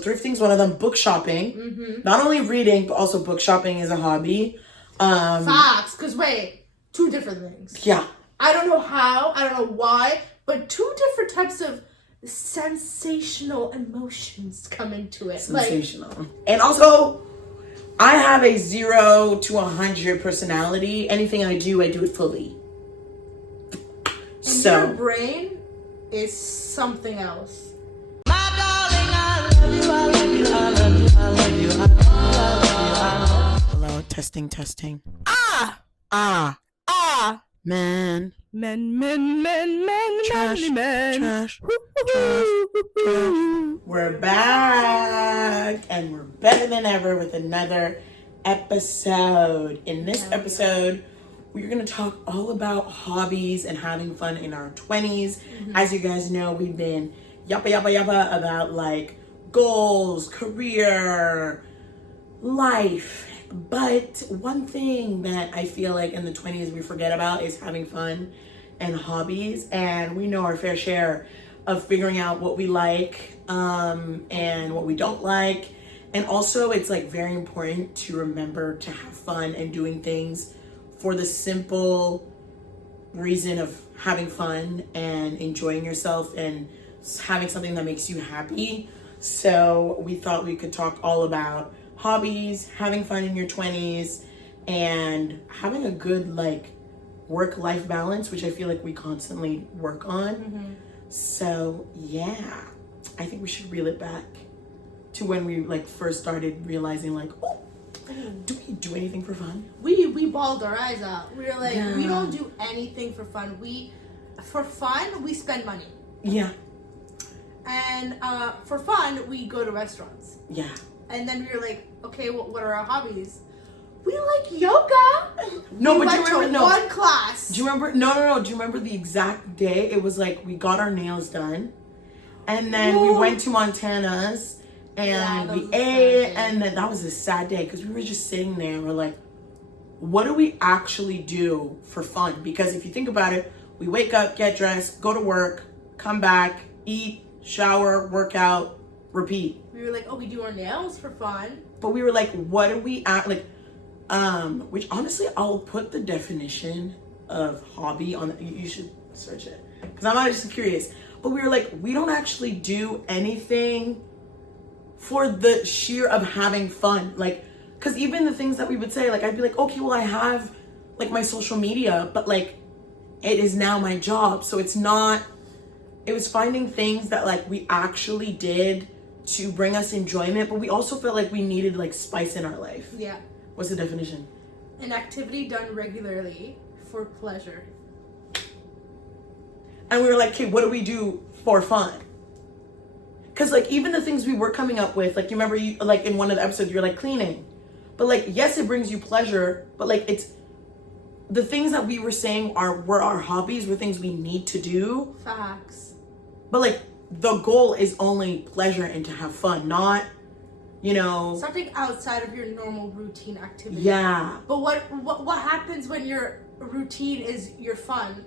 Thrifting's one of them. Book shopping. Mm-hmm. Not only reading, but also book shopping is a hobby. Facts. Because wait, two different things. Yeah. I don't know how, I don't know why, but two different types of sensational emotions come into it. Sensational. And also, I have a 0 to 100 personality. Anything I do it fully. And your brain is something else. My darling, I love you, I love you, I love you, I love you, I love you, I love you. Hello, testing. Ah! Man. Men, Trash. We're back, and we're better than ever with another episode. In this episode, we're going to talk all about hobbies and having fun in our 20s. As you guys know, we've been yappa about like goals, career, life. But one thing that I feel like in the 20s we forget about is having fun and hobbies. And we know our fair share of figuring out what we like and what we don't like. And also it's like very important to remember to have fun and doing things for the simple reason of having fun and enjoying yourself and having something that makes you happy. So we thought we could talk all about hobbies, having fun in your 20s, and having a good like work-life balance, which I feel like we constantly work on. So yeah, I think we should reel it back to when we like first started realizing like, oh, do we do anything for fun? We bawled our eyes out. We were like, Yeah. we don't do anything for fun. For fun, we spend money. Yeah. And for fun, we go to restaurants. Yeah. And then we were like, okay, what are our hobbies? We like yoga. No, we but do went you remember? to No. one class. Do you remember? No. Do you remember the exact day? It was like we got our nails done, and then we went to Montana's, and we ate, and then that was a sad day because we were just sitting there and we're like, what do we actually do for fun? Because if you think about it, we wake up, get dressed, go to work, come back, eat, shower, work out, repeat. We were like, oh, we do our nails for fun. But we were like, what do we act like? Which honestly, I'll put the definition of hobby on. You should search it because I'm just curious. But we were like, we don't actually do anything for the sheer of having fun. Like, because even the things that we would say, like, I'd be like, okay, well, I have like my social media, but like, it is now my job, so it's not. It was finding things that like we actually did to bring us enjoyment, but we also felt like we needed like spice in our life. Yeah. What's the definition? An activity done regularly for pleasure. And we were like, okay, what do we do for fun? Because like even the things we were coming up with, like you remember you like in one of the episodes you're like cleaning, but like yes, it brings you pleasure, but like it's the things that we were saying were our hobbies, were things we need to do. Facts. But like the goal is only pleasure and to have fun, not, you know, something outside of your normal routine activity. Yeah. But what happens when your routine is your fun?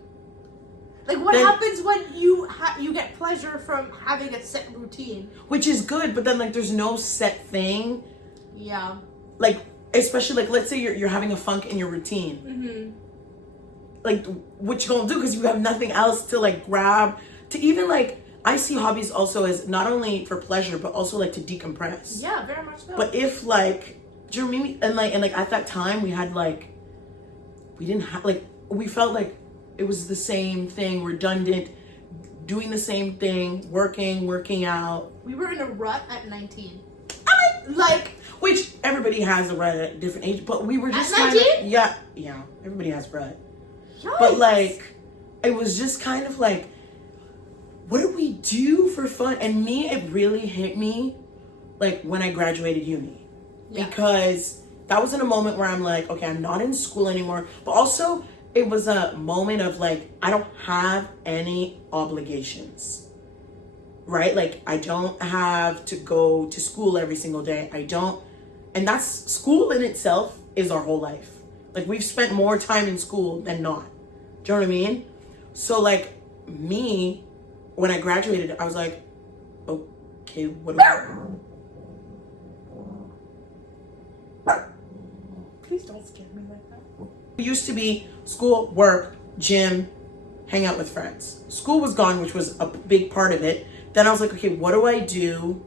Like what then, happens when you get pleasure from having a set routine? Which is good, but then like there's no set thing. Yeah. Like especially like let's say you're having a funk in your routine. Like what you gonna do because you have nothing else to like grab to even like. I see hobbies also as not only for pleasure, but also like to decompress. Yeah, very much so. But if like, do you remember? And like at that time we had like, we didn't have like, we felt like it was the same thing, redundant, doing the same thing, working out. We were in a rut at 19. Which everybody has a rut at a different age, but we were just at 19? Yeah, everybody has rut. Yikes. But like, it was just kind of like, what do we do for fun? And me, it really hit me like when I graduated uni. Yeah. Because that was in a moment where I'm like, okay, I'm not in school anymore. But also it was a moment of like, I don't have any obligations, right? Like I don't have to go to school every single day. And that's school in itself is our whole life. Like we've spent more time in school than not. Do you know what I mean? So like me, when I graduated, I was like, okay, what do Don't scare me like that. It used to be school, work, gym, hang out with friends. School was gone, which was a big part of it. Then I was like, okay, what do I do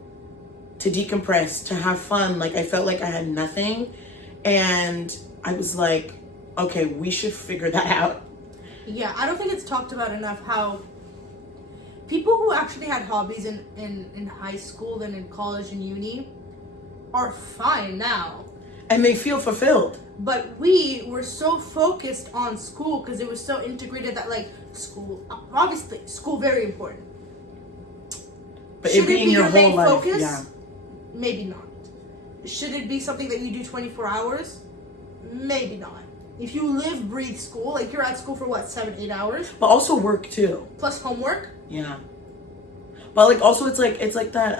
to decompress, to have fun? Like, I felt like I had nothing. And I was like, okay, we should figure that out. Yeah, I don't think it's talked about enough how people who actually had hobbies in high school and in college and uni are fine now. And they feel fulfilled. But we were so focused on school because it was so integrated that, like, school, obviously, school very important. But Should it being your whole main life, focus? yeah. Maybe not. Should it be something that you do 24 hours? Maybe not. If you live, breathe school, like you're at school for what, 7-8 hours? But also work too. Plus homework? Yeah. But like also it's like that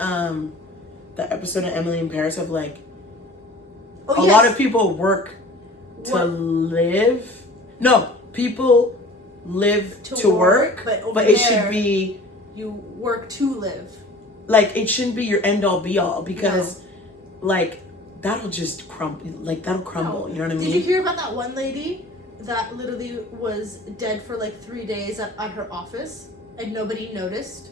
that episode of Emily in Paris of like a lot of people work to live. No, people live to work, but it should be you work to live. Like it shouldn't be your end all be all because like that'll just crumble. Like that'll crumble. No. You know what I mean? Did you hear about that one lady that literally was dead for like 3 days at her office and nobody noticed?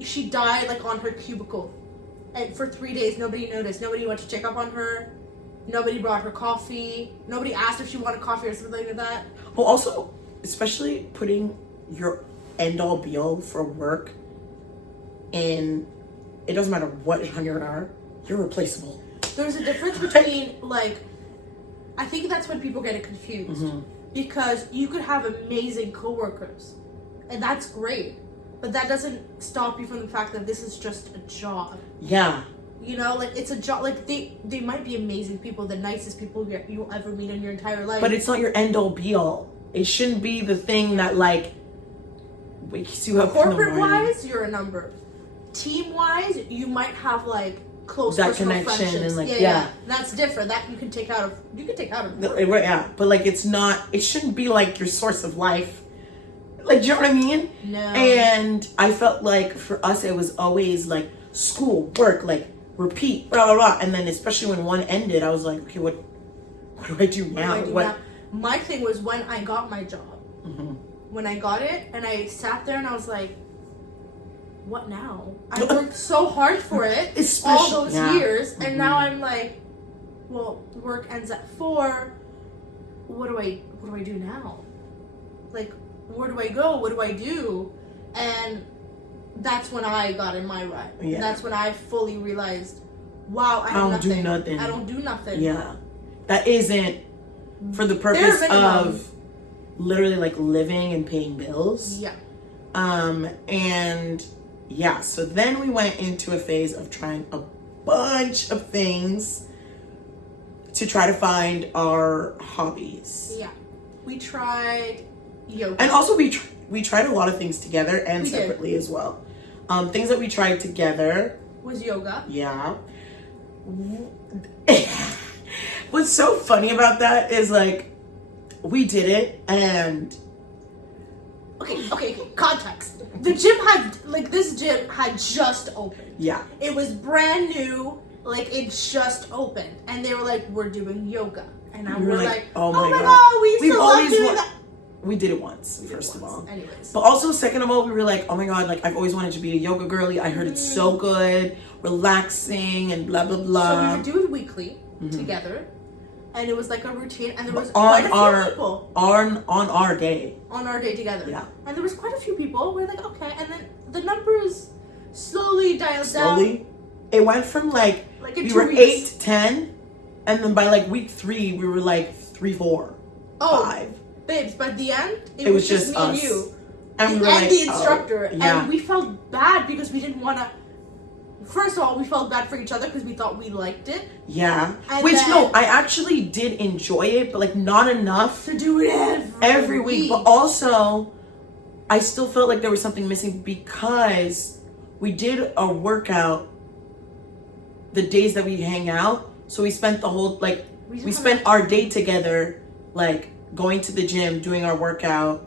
She died like on her cubicle, and for 3 days nobody noticed. Nobody went to check up on her. Nobody brought her coffee. Nobody asked if she wanted coffee or something like that. Well, also, especially putting your end all be all for work in, it doesn't matter what 100 are, you're replaceable. There's a difference between like, I think that's when people get it confused because you could have amazing coworkers, and that's great. But that doesn't stop you from the fact that this is just a job. Yeah. You know, like it's a job. Like they might be amazing people, the nicest people you'll ever meet in your entire life. But it's not your end all be all. It shouldn't be the thing that like wakes you up. Corporate wise, you're a number. Team wise, you might have like close that personal connection friendships. and like yeah. That's different. That you can take out of work. Yeah, but like it's not. It shouldn't be like your source of life. Like, do you know what I mean? No. And I felt like for us, it was always like school, work, like repeat, blah, blah, blah. And then especially when one ended, I was like, okay, what do I do now? Now? My thing was when I got my job. When I got it, and I sat there and I was like, what now? I worked so hard for it all those years, and now I'm like, well, work ends at 4. What do I do now? Like, where do I go? What do I do? And that's when I got in my rut. Yeah. That's when I fully realized, wow, I have nothing. I don't do nothing. Yeah. That isn't for the purpose of literally like living and paying bills. Yeah. And yeah, so then we went into a phase of trying a bunch of things to try to find our hobbies. Yeah. We tried yoga. And also we tried a lot of things together and separately as well. Things that we tried together was yoga. Yeah. What's so funny about that is like we did it and okay, context. The gym had just opened. Yeah. It was brand new, like it just opened. And they were like, we're doing yoga. And we were like, oh my god, we love doing that. We did it once, first of all. Anyways. But also, second of all, we were like, oh my god, like I've always wanted to be a yoga girly. I heard it's so good, relaxing, and blah, blah, blah. So we would do it weekly together. And it was like a routine. And there was quite a few people. On our day. On our day together. Yeah. And there was quite a few people. We were like, okay. And then the numbers slowly dialed down. It went from like we were 8 to 10. And then by like week 3, we were like 3, 4, 5. Babes, by the end, it was just me us. and you. And we were and like, the instructor. Yeah. And we felt bad because we didn't want to. First of all, we felt bad for each other because we thought we liked it. Yeah. And no, I actually did enjoy it, but like not enough to do it every week. But also, I still felt like there was something missing because we did a workout the days that we hang out. So we spent the whole we spent our day together, like going to the gym, doing our workout,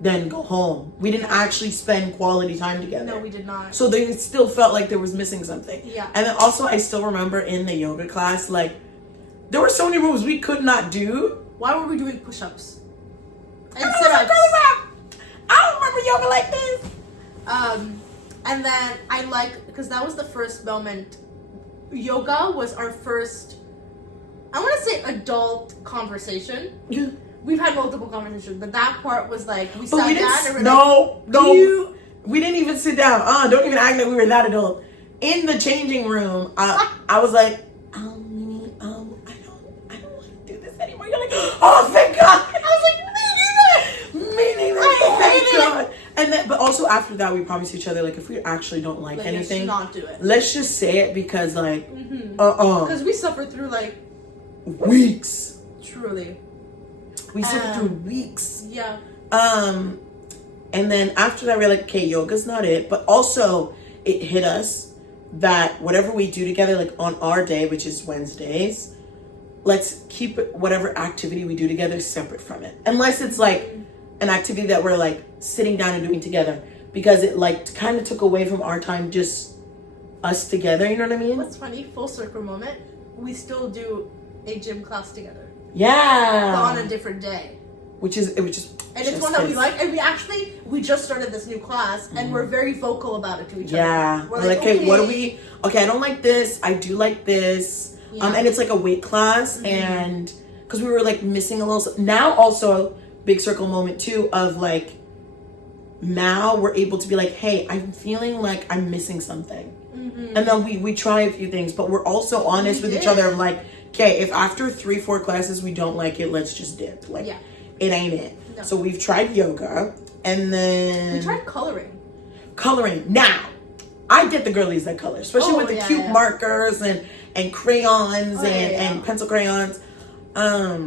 then go home. We didn't actually spend quality time together. No, we did not. So they still felt like there was missing something. Yeah. And then also I still remember in the yoga class, like, there were so many moves we could not do. Why were we doing push-ups? And I sit-ups. don't remember yoga like this. And then I like, because that was the first moment. Yoga was our first, I want to say, adult conversation. We've had multiple conversations, but that part was like, we sat down and we're we didn't even sit down. Don't even act like we were that adult. In the changing room, I was like, Mimi, I don't want to do this anymore. You're like, oh, thank God. I was like, me neither. Thank God. And then, but also after that, we promised each other, like, if we actually don't like anything, let's not do it. Let's just say it, because, like, because we suffered through, like, weeks. Truly. We suffered through weeks. Yeah. And then after that, we're like, okay, yoga's not it. But also, it hit us that whatever we do together, like on our day, which is Wednesdays, let's keep whatever activity we do together separate from it. Unless it's like an activity that we're like sitting down and doing together. Because it like kind of took away from our time, just us together, you know what I mean? What's funny, full circle moment, we still do a gym class together. Yeah. But on a different day. Which is and it's one that we like, and we just started this new class, and we're very vocal about it to each other. Yeah, we're like, okay, what do we? Okay, I don't like this. I do like this. Yeah. And it's like a weight class, and because we were like missing a little. Now also big circle moment too of like. Now we're able to be like, hey, I'm feeling like I'm missing something, and then we try a few things, but we're also honest with each other of like, okay, if after 3-4 classes we don't like it, let's just dip. Like. Yeah. It ain't it. No. So we've tried yoga, and then we tried coloring. Now, I get the girlies that color, especially with the cute markers and crayons and pencil crayons. For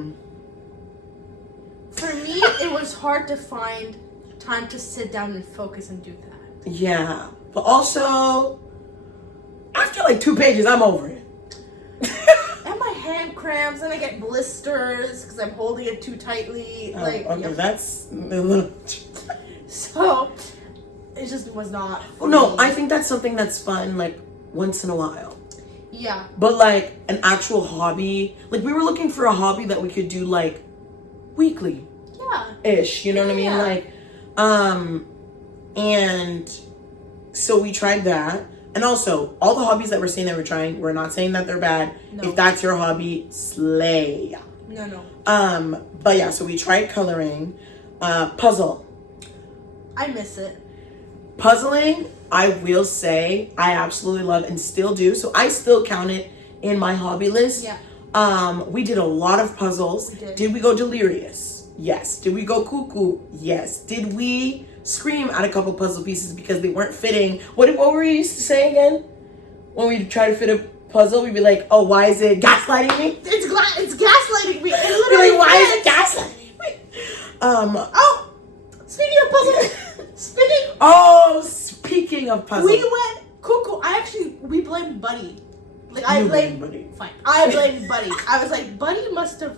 me, it was hard to find time to sit down and focus and do that. Yeah, but also after like 2 pages, I'm over it. And my hand cramps, and I get blisters because I'm holding it too tightly. That's so it just was not. Oh no, I think that's something that's fun, like once in a while. Yeah. But like an actual hobby, like we were looking for a hobby that we could do like weekly. Yeah. Ish, you know what I mean? Like, and so we tried that. And also, all the hobbies that we're saying that we're trying, we're not saying that they're bad. No. If that's your hobby, slay. No. But yeah, so we tried coloring. Puzzle. I miss it. Puzzling, I will say, I absolutely love and still do. So I still count it in my hobby list. Yeah. We did a lot of puzzles. Did we go delirious? Yes. Did we go cuckoo? Yes. Did we scream at a couple puzzle pieces because they weren't fitting? What were we used to say again? When we try to fit a puzzle, we'd be like, oh, why is it gaslighting me? It's gaslighting me. It literally like, why is it gaslighting me? Speaking of puzzles. Speaking of puzzles. We went cuckoo. We blamed Buddy. Like, I blamed Buddy. Fine. I blamed Buddy. I was like, Buddy must have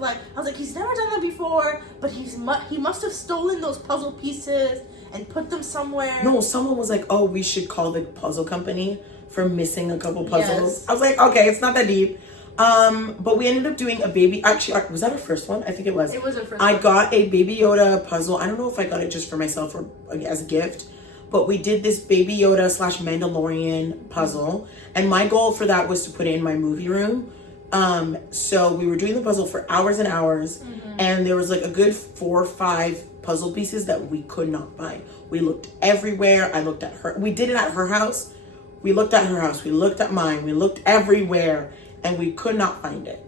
he's never done that before, but he must have stolen those puzzle pieces and put them somewhere. No, someone was like, oh, we should call the puzzle company for missing a couple puzzles. Yes. I was like, okay, it's not that deep. But we ended up doing a baby, actually, was that our first one? I think it was. It was our first one. I got a Baby Yoda puzzle. I don't know if I got it just for myself or as a gift, but we did this Baby Yoda / Mandalorian puzzle. And my goal for that was to put it in my movie room. So we were doing the puzzle for hours and hours, and there was like a good 4 or 5 puzzle pieces that we could not find. We looked everywhere. I looked at her. We did it at her house. We looked at her house. We looked at mine. We looked everywhere, and we could not find it.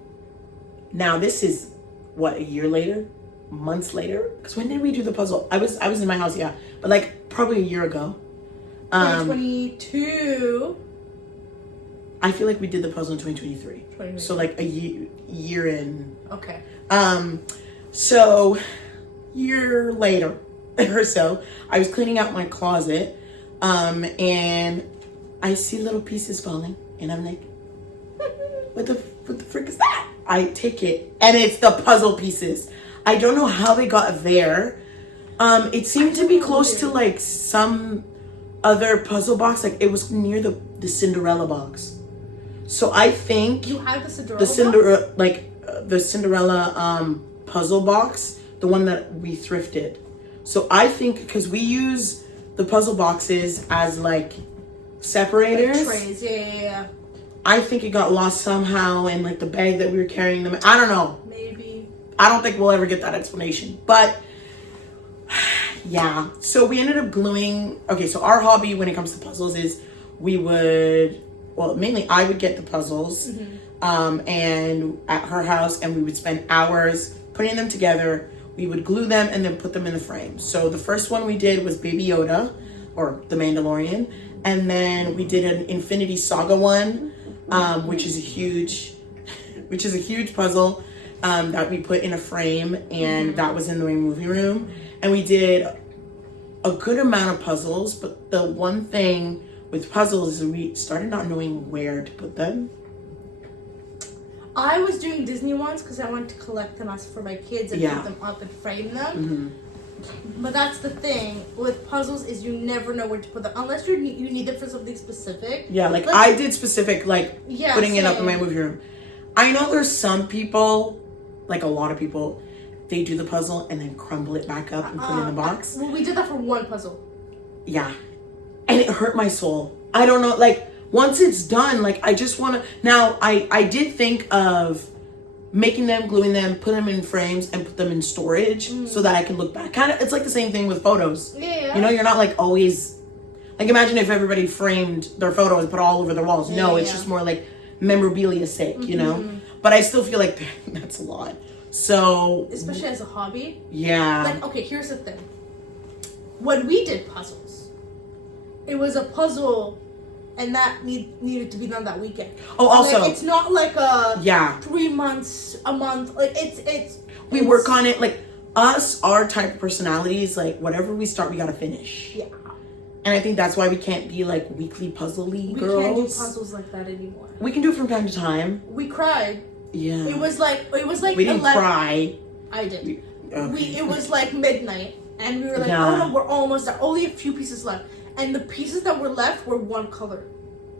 Now this is what, a year later, months later? Because when did we do the puzzle? I was in my house, yeah, but like probably a year ago. 2022. I feel like we did the puzzle in 2023. So like a year in. Okay. So year later or so, I was cleaning out my closet, and I see little pieces falling, and I'm like, what the frick is that? I take it, and it's the puzzle pieces. I don't know how they got there. It seemed to be close to like some other puzzle box. Like it was near the Cinderella box. So I think You have the Cinderella the Cinderella puzzle box, the one that we thrifted. So I think because we use the puzzle boxes as like separators. Like trays, yeah. I think it got lost somehow in like the bag that we were carrying them. I don't know. Maybe. I don't think we'll ever get that explanation. But yeah. So we ended up gluing. Okay, so our hobby when it comes to puzzles is mainly I would get the puzzles and at her house, and we would spend hours putting them together. We would glue them and then put them in the frame. So the first one we did was Baby Yoda, or the Mandalorian. And then we did an Infinity Saga one, which is a huge puzzle that we put in a frame, and that was in the movie room. And we did a good amount of puzzles, but the one thing with puzzles is we started not knowing where to put them. I was doing Disney ones because I wanted to collect them as for my kids and put them up and frame them. But that's the thing with puzzles is you never know where to put them unless you need them for something specific. Yeah, like I did specific, putting it up in my movie room. I know there's some people, like a lot of people, they do the puzzle and then crumble it back up and put it in the box. Well, we did that for one puzzle. Yeah. And it hurt my soul. I don't know, like, once it's done, like, I just want to... Now, I did think of making them, gluing them, put them in frames, and put them in storage so that I can look back. Kind of, it's like the same thing with photos. Yeah. You know, you're not, like, always... Like, imagine if everybody framed their photos and put all over their walls. No, it's just more, like, memorabilia sake, you know? But I still feel like that's a lot. So... Especially as a hobby. Yeah. Like, okay, here's the thing. When we did puzzles, it was a puzzle... And that needed to be done that weekend. Oh, also... Like, it's not like a... Yeah. 3 months, a month. Like, it's... We work on it. Like, us, our type of personalities, like, whatever we start, we gotta finish. Yeah. And I think that's why we can't be, like, weekly puzzle-y girls. We can't do puzzles like that anymore. We can do it from time to time. We cried. Yeah. It was like... We didn't cry. I did. Okay. It was like midnight. And we were like, Yeah. oh no, we're almost there. Only a few pieces left. And the pieces that were left were one color.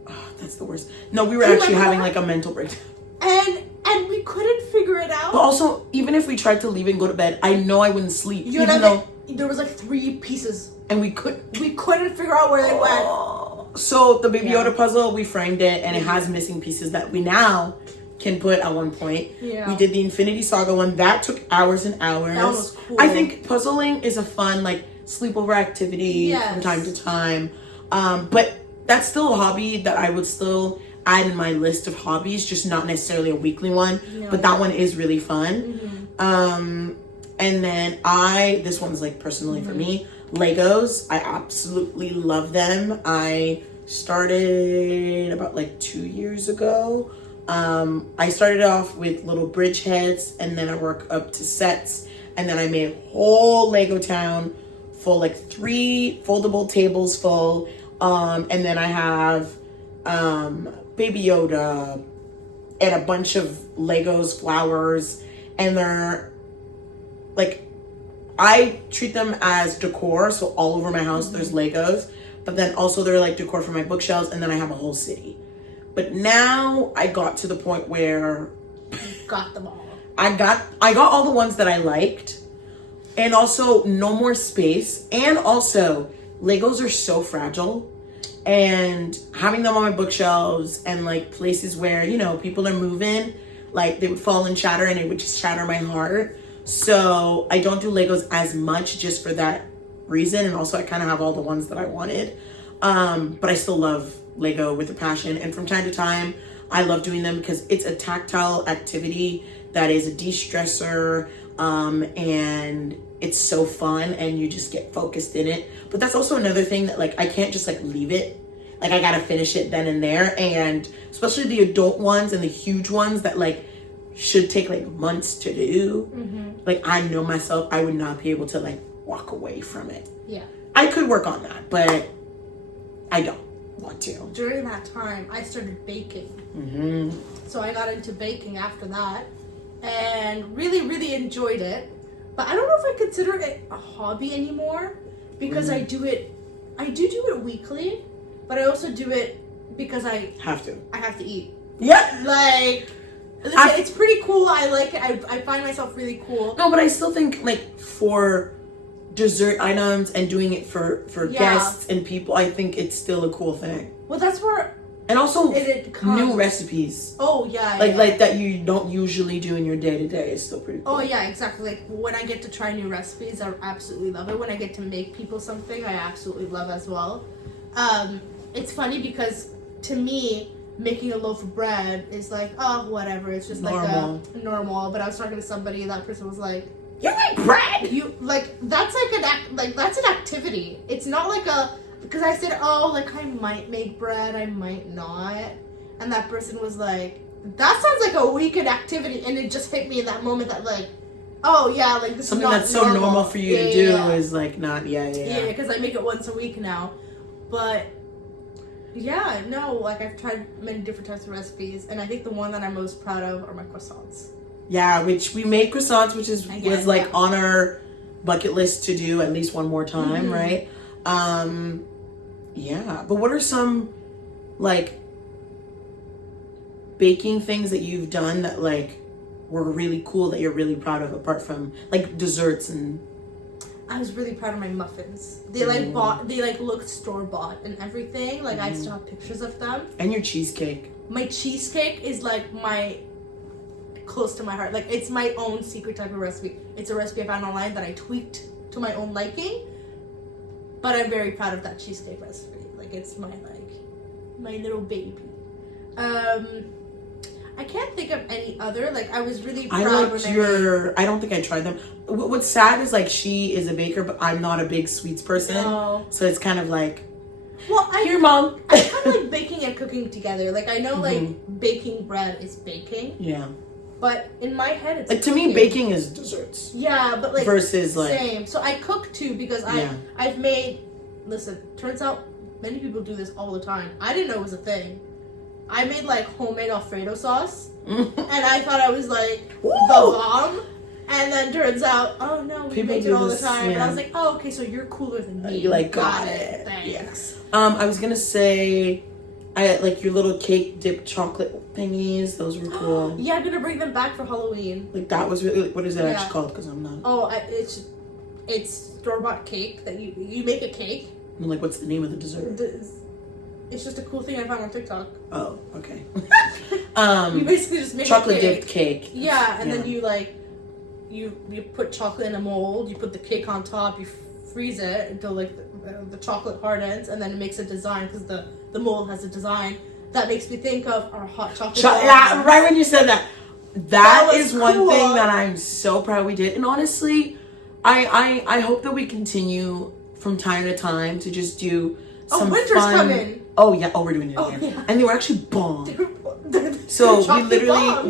Oh, that's the worst. No, we were actually having like a mental breakdown. And we couldn't figure it out. But also, even if we tried to leave and go to bed, I know I wouldn't sleep. There was like 3 pieces. And we couldn't figure out where they went. So the Baby Yoda puzzle, we framed it, and it has missing pieces that we now can put at one point. Yeah. We did the Infinity Saga one. That took hours and hours. That was cool. I think puzzling is a fun, like, sleepover activity from time to time. But that's still a hobby that I would still add in my list of hobbies, just not necessarily a weekly one. No. But that one is really fun. And then this one's like personally for me, Legos. I absolutely love them. I started about like 2 years ago. I started off with little bridge heads, and then I work up to sets, and then I made a whole Lego town full, like 3 foldable tables full. And then I have Baby Yoda and a bunch of Legos, flowers, and they're like, I treat them as decor. So all over my house there's Legos, but then also they're like decor for my bookshelves, and then I have a whole city. But now I got to the point where got them all. I got all the ones that I liked, and also no more space, and also Legos are so fragile, and having them on my bookshelves and like places where, you know, people are moving, like they would fall and shatter, and it would just shatter my heart. So I don't do Legos as much just for that reason, and also I kind of have all the ones that I wanted. But I still love Lego with a passion, and from time to time I love doing them because it's a tactile activity that is a de-stressor, and it's so fun, and you just get focused in it. But that's also another thing that, like, I can't just like leave it. Like, I gotta finish it then and there, and especially the adult ones and the huge ones that like should take like months to do. Like, I know myself, I would not be able to like walk away from it. Yeah, I could work on that, but I don't want to. During that time, I started baking. So I got into baking after that, and really, really enjoyed it. But I don't know if I consider it a hobby anymore because I do it weekly, but I also do it because I have to eat. Yeah. Like, it's pretty cool. I like it. I find myself really cool. No, but I still think like for dessert items and doing it for guests and people, I think it's still a cool thing. Well, that's where. And also it comes. new recipes. Oh yeah. Like that you don't usually do in your day to day is still pretty cool. Oh yeah, exactly. Like when I get to try new recipes, I absolutely love it. When I get to make people something, I absolutely love as well. It's funny because to me, making a loaf of bread is like, oh, whatever. It's just normal. Like normal. But I was talking to somebody, and that person was like, "You like bread? You like that's like that's an activity. It's not like a." Because I said, oh, like, I might make bread, I might not. And that person was like, that sounds like a weekend activity. And it just hit me in that moment that, like, oh, yeah, like, this something is not that's so normal for you to do is, like, not, Yeah, because I make it once a week now. But, yeah, no, like, I've tried many different types of recipes. And I think the one that I'm most proud of are my croissants. Yeah, which we made croissants, which was, like, on our bucket list to do at least one more time, right? Yeah, but what are some like baking things that you've done that like were really cool that you're really proud of apart from like desserts? And I was really proud of my muffins. They like looked store-bought and everything. Like I still have pictures of them. And your cheesecake. My cheesecake is like close to my heart. Like it's my own secret type of recipe. It's a recipe I found online that I tweaked to my own liking. But I'm very proud of that cheesecake recipe. Like it's my little baby. I can't think of any other. Like I was really proud I don't think I tried them. What's sad is like she is a baker, but I'm not a big sweets person. No. So it's kind of like, well, here, Mom. I kind of like baking and cooking together. Like I know like baking bread is baking. Yeah. But in my head, it's like to me, baking is desserts. Yeah, but like versus like same. So I cook too because I've made. Listen, turns out many people do this all the time. I didn't know it was a thing. I made like homemade Alfredo sauce, and I thought I was like the bomb. And then turns out, oh no, we make it all the time. And I was like, oh okay, so you're cooler than me. You like got it. Thanks. Yeah. I was gonna say. I like your little cake dipped chocolate thingies. Those were cool. Yeah, I'm gonna bring them back for Halloween. Like that was really. What is that actually called? Because I'm not. Oh, it's store-bought cake that you make a cake. And like, what's the name of the dessert? It's just a cool thing I found on TikTok. Oh, okay. You basically just make chocolate dipped cake. Yeah, and then you like you put chocolate in a mold. You put the cake on top. You freeze it until like the chocolate hardens, and then it makes a design because the mold has a design that makes me think of our hot chocolate. Right when you said that, that is one thing that I'm so proud we did. And honestly, I hope that we continue from time to time to just do some winter's fun. Coming. Oh yeah, we're doing it again. Yeah. And they were actually bomb. So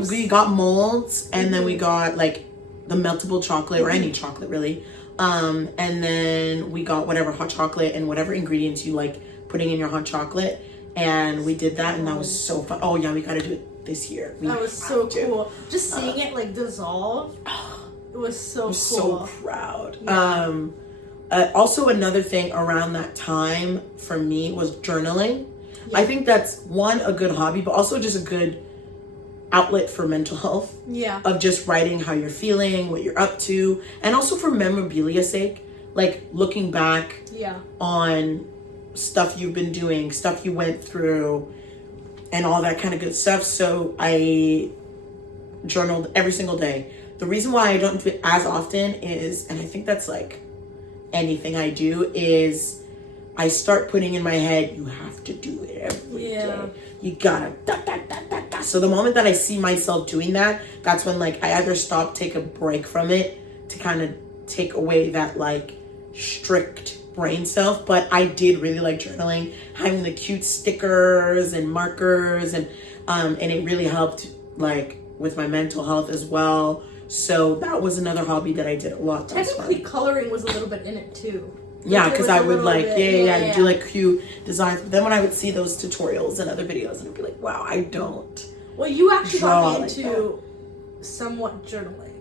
we got molds, and then we got like the meltable chocolate or any chocolate really. And then we got whatever hot chocolate and whatever ingredients you like putting in your hot chocolate, and we did that, and that was so fun. Oh yeah, we gotta do it this year. That was so cool. Just seeing it like dissolve, it was so cool. So proud. Yeah. Also another thing around that time for me was journaling. Yeah. I think that's a good hobby, but also just a good outlet for mental health. Yeah. Of just writing how you're feeling, what you're up to, and also for memorabilia's sake, like looking back on stuff you've been doing, stuff you went through, and all that kind of good stuff. So I journaled every single day. The reason why I don't do it as often is, and I think that's like anything I do, is I start putting in my head, you have to do it every day. You gotta da. So the moment that I see myself doing that, that's when like I either stop, take a break from it to kind of take away that like strict brain self. But I did really like journaling, having the cute stickers and markers, and it really helped like with my mental health as well. So that was another hobby that I did a lot. Technically, coloring was a little bit in it too. Yeah, because I would like, do like cute designs. But then when I would see those tutorials and other videos, and I'd be like, wow, I don't. Well, you actually got me into somewhat journaling.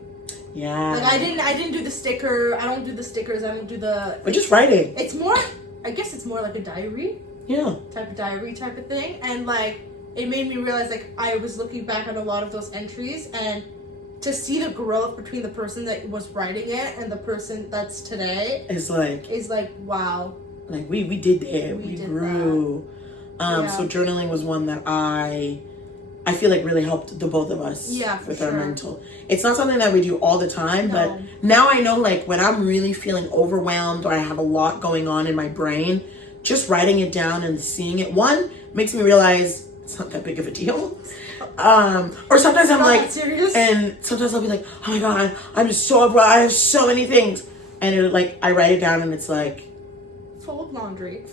Yeah. Like I didn't do the sticker. I don't do the stickers. I don't do the. But just writing. It's more. I guess it's more like a diary. Yeah. Type of thing, and like it made me realize like I was looking back on a lot of those entries and to see the growth between the person that was writing it and the person that's today is like wow. Like we did that. We did grew. So journaling was one that I feel like really helped the both of us with our mental. It's not something that we do all the time, but now I know like when I'm really feeling overwhelmed or I have a lot going on in my brain, just writing it down and seeing it, one, makes me realize it's not that big of a deal. Or sometimes I'm like, and sometimes I'll be like, oh my God, I'm just so overwhelmed. I have so many things. And it, like, I write it down and it's like, fold laundry,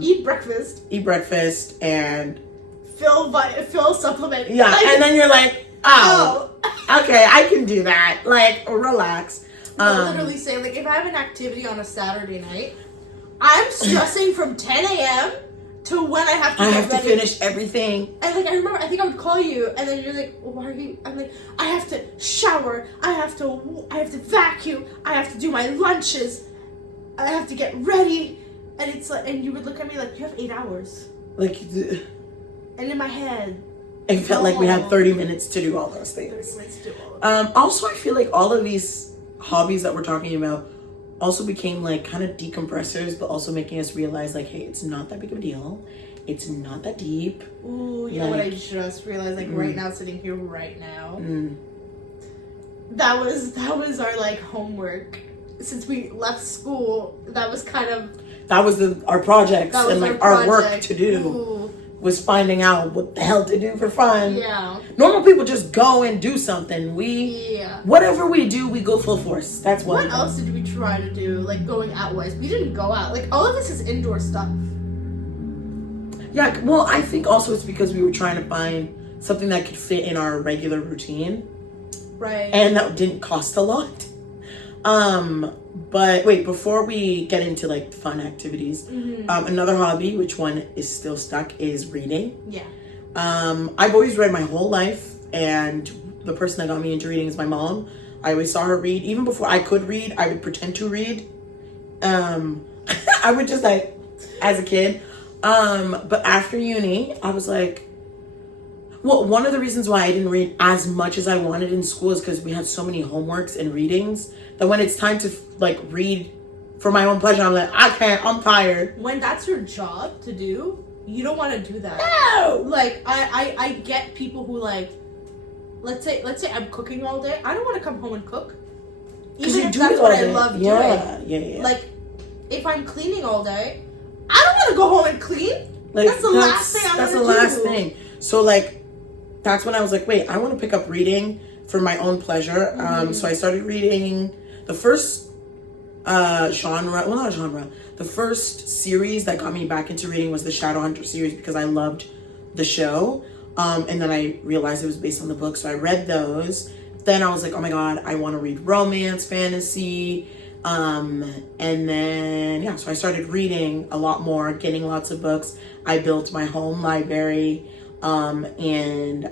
eat breakfast and fill supplement. Yeah. And then you're like, oh, okay, I can do that. Like, relax. I'll literally say, like, if I have an activity on a Saturday night, I'm stressing from 10 a.m. to when I have to finish everything. And like I remember, I think I would call you, and then you're like, well, "Why are you?" I'm like, "I have to shower. I have to vacuum. I have to do my lunches. I have to get ready." And it's like, and you would look at me like, "You have 8 hours." Like, and in my head, it felt like we had 30 minutes to do all those things. 30 minutes to do all of them. Also, I feel like all of these hobbies that we're talking about also became like kind of decompressors, but also making us realize like, hey, it's not that big of a deal. It's not that deep. Ooh, you know what I just realized, like right now, sitting here right now, that was our like homework. Since we left school, that was our projects and like our work to do. Ooh. Was finding out what the hell to do for fun. Yeah. Normal people just go and do something. Whatever we do, we go full force. That's one. What else did we try to do? Like going out wise, we didn't go out. Like all of this is indoor stuff. Yeah. Well, I think also it's because we were trying to find something that could fit in our regular routine. Right. And that didn't cost a lot. But wait, before we get into like fun activities, another hobby, which one is still stuck, is reading. Yeah. I've always read my whole life, and the person that got me into reading is my mom. I always saw her read. Even before I could read, I would pretend to read. I would just like, as a kid. But after uni, I was like, well, one of the reasons why I didn't read as much as I wanted in school is because we had so many homeworks and readings that when it's time to like read for my own pleasure, I'm like, I can't, I'm tired. When that's your job to do, you don't want to do that. No! Like, I get people who like, let's say I'm cooking all day. I don't want to come home and cook. Even if that's what I love doing. Yeah. Like, if I'm cleaning all day, I don't want to go home and clean. Like, that's the last thing I'm going to do. That's the last thing. So, like, that's when I was like, wait, I want to pick up reading for my own pleasure. So I started reading the first the first series that got me back into reading was the Shadowhunter series because I loved the show. And then I realized it was based on the book, so I read those. Then I was like, oh my God, I want to read romance, fantasy. And then, so I started reading a lot more, getting lots of books. I built my home library. And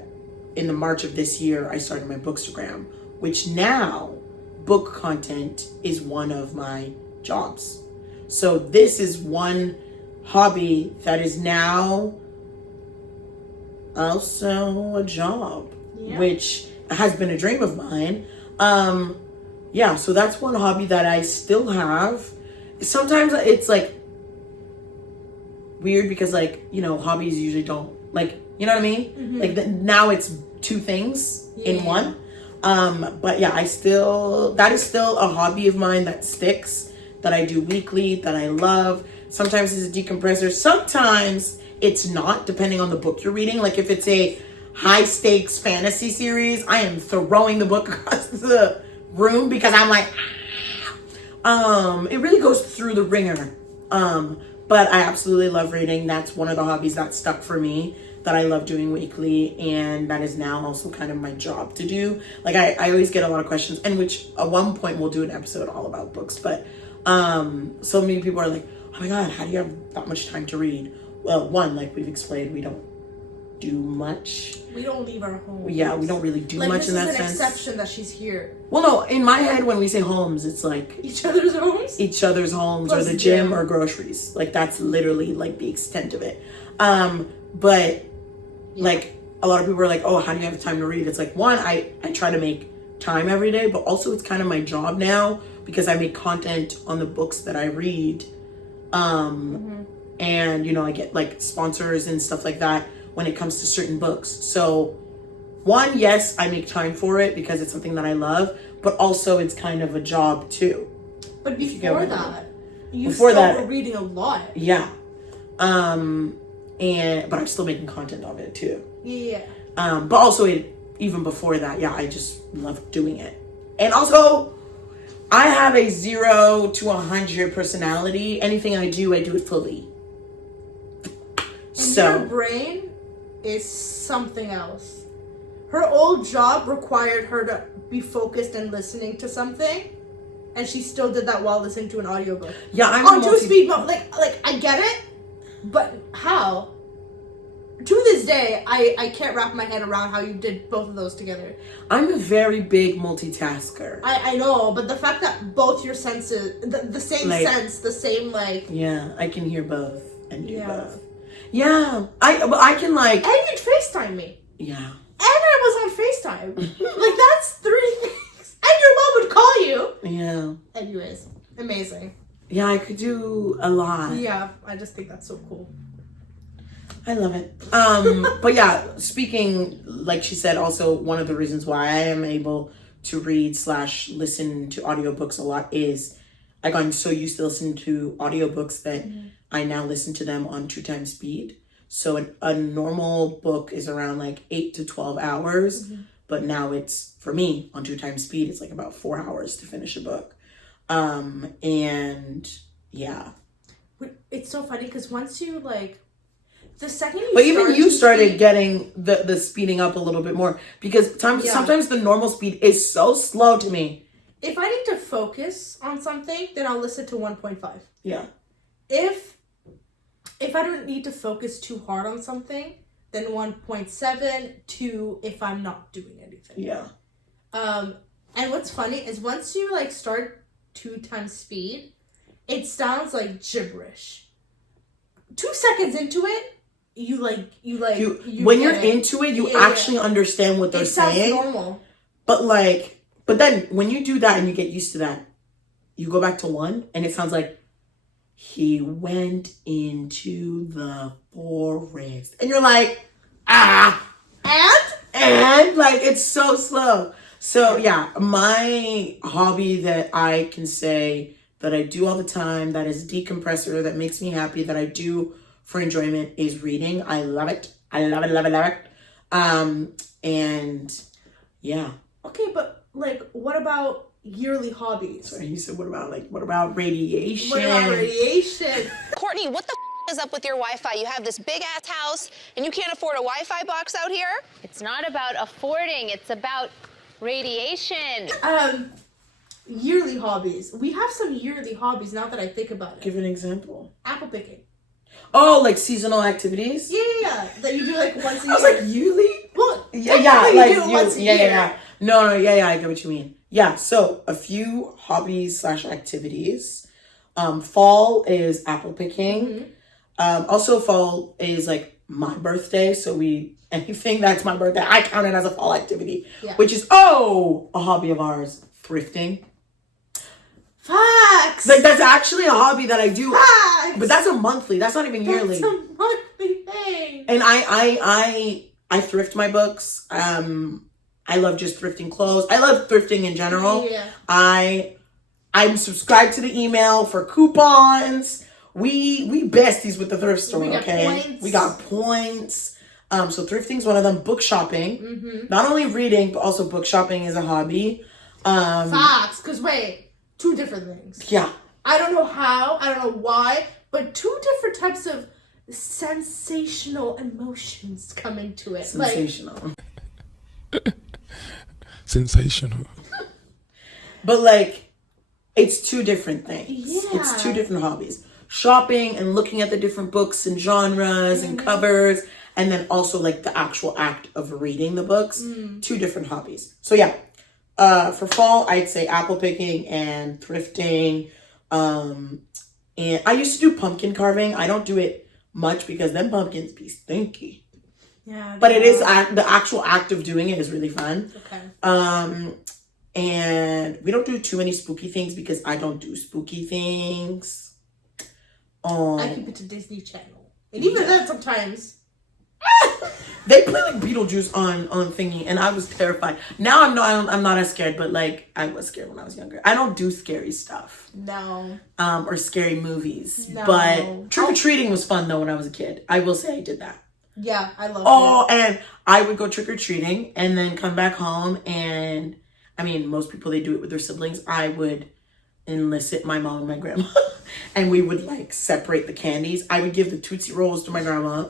in the March of this year, I started my Bookstagram, which now book content is one of my jobs. So this is one hobby that is now also a job, which has been a dream of mine. So that's one hobby that I still have. Sometimes it's like weird because like, hobbies usually don't like, you know what I mean? Like now it's two things in one. But yeah, that is still a hobby of mine that sticks, that I do weekly, that I love. Sometimes it's a decompressor. Sometimes it's not, depending on the book you're reading. Like if it's a high stakes fantasy series, I am throwing the book across the room because I'm like, it really goes through the ringer. But I absolutely love reading. That's one of the hobbies that stuck for me, that I love doing weekly, and that is now also kind of my job to do. Like I always get a lot of questions, and which at one point we'll do an episode all about books, but so many people are like, oh my God, how do you have that much time to read? Well, one, like we've explained, we don't do much. We don't leave our home. Yeah, we don't really do much in that sense. This is an exception that she's here. Well, no, in my head, when we say homes, it's like each other's homes. Each other's homes, plus or the gym, or groceries. Like that's literally like the extent of it. But like a lot of people are like, oh, how do you have time to read? It's like, one, I try to make time every day, but also it's kind of my job now because I make content on the books that I read. And you know, I get like sponsors and stuff like that when it comes to certain books. So one, yes, I make time for it because it's something that I love, but also it's kind of a job too. But before that, you were reading a lot. Yeah. But I'm still making content of it too. Yeah. But also even before that, yeah, I just love doing it. And also, I have a 0 to 100 personality. Anything I do it fully. And your brain is something else. Her old job required her to be focused and listening to something, and she still did that while listening to an audiobook. Yeah, I'm on 2-speed mode. Like I get it, but how? To this day, I can't wrap my head around how you did both of those together. I'm a very big multitasker. I know, but the fact that both your senses, the same sense, the same like... Yeah, I can hear both and do both. Yeah, I can like... And you'd FaceTime me. Yeah. And I was on FaceTime. Like, that's 3 things. And your mom would call you. Yeah. Anyways, amazing. Yeah, I could do a lot. Yeah, I just think that's so cool. I love it. But yeah, speaking, like she said, also one of the reasons why I am able to read / listen to audiobooks a lot is I've gotten so used to listening to audiobooks that I now listen to them on 2 times speed. So a normal book is around like 8 to 12 hours, but now it's, for me, on 2 times speed, it's like about 4 hours to finish a book. And yeah. It's so funny because once you like, the second you started getting the speeding up a little bit more because sometimes the normal speed is so slow to me. If I need to focus on something, then I'll listen to 1.5. Yeah. If I don't need to focus too hard on something, then 1.7 to if I'm not doing anything. Yeah. And what's funny is once you like start 2 times speed, it sounds like gibberish. 2 seconds into it, when you're into it, you actually understand what they're saying. It sounds normal. But then when you do that and you get used to that, you go back to 1 and it sounds like he went into the forest. And you're like, and like it's so slow. So yeah, my hobby that I can say that I do all the time, that is a decompressor, that makes me happy, that I do for enjoyment is reading. I love it. I love it, love it, love it. And yeah. Okay, but like, what about yearly hobbies? Sorry, you said what about radiation? What about radiation? Courtney, what the is up with your Wi-Fi? You have this big ass house and you can't afford a Wi-Fi box out here? It's not about affording, it's about radiation. Yearly hobbies. We have some yearly hobbies now that I think about it. Give an example. Apple picking. Oh, like seasonal activities? Yeah. That you do like once a year. I was like, yearly? Well, yeah, like you do it once a year. Yeah. No, I get what you mean. Yeah, so a few hobbies / activities. Fall is apple picking. Also fall is like my birthday, so anything that's my birthday, I count it as a fall activity. Yeah. Which is a hobby of ours, thrifting. Facts! Like that's actually a hobby that I do. Facts! But that's a monthly, that's not even yearly. That's a monthly thing. And I thrift my books. I love just thrifting clothes. I love thrifting in general. Yeah. I'm subscribed to the email for coupons. We besties with the thrift store, okay? We got points. So thrifting's one of them. Book shopping. Not only reading, but also book shopping is a hobby. Facts. Because wait, 2 different things. Yeah. I don't know how, I don't know why, but 2 different types of sensational emotions come into it. Sensational. Sensational. But like, it's 2 different things. Yeah. It's 2 different hobbies. Shopping and looking at the different books and genres and covers and then also like the actual act of reading the books. Two different hobbies. So yeah, for fall, I'd say apple picking and thrifting. And I used to do pumpkin carving. I don't do it much because them pumpkins be stinky. Yeah. But it is the actual act of doing it is really fun. Okay. And we don't do too many spooky things because I don't do spooky things. I keep it to Disney Channel. And even then sometimes. They play like Beetlejuice on thingy, and I was terrified. Now I'm not as scared, but like I was scared when I was younger. I don't do scary stuff. No. Or scary movies. No. But trick-or-treating was fun though when I was a kid. I will say I did that. Yeah, I love it. And I would go trick-or-treating and then come back home, and I mean most people they do it with their siblings. I would enlist my mom and my grandma and we would like separate the candies. I would give the Tootsie Rolls to my grandma.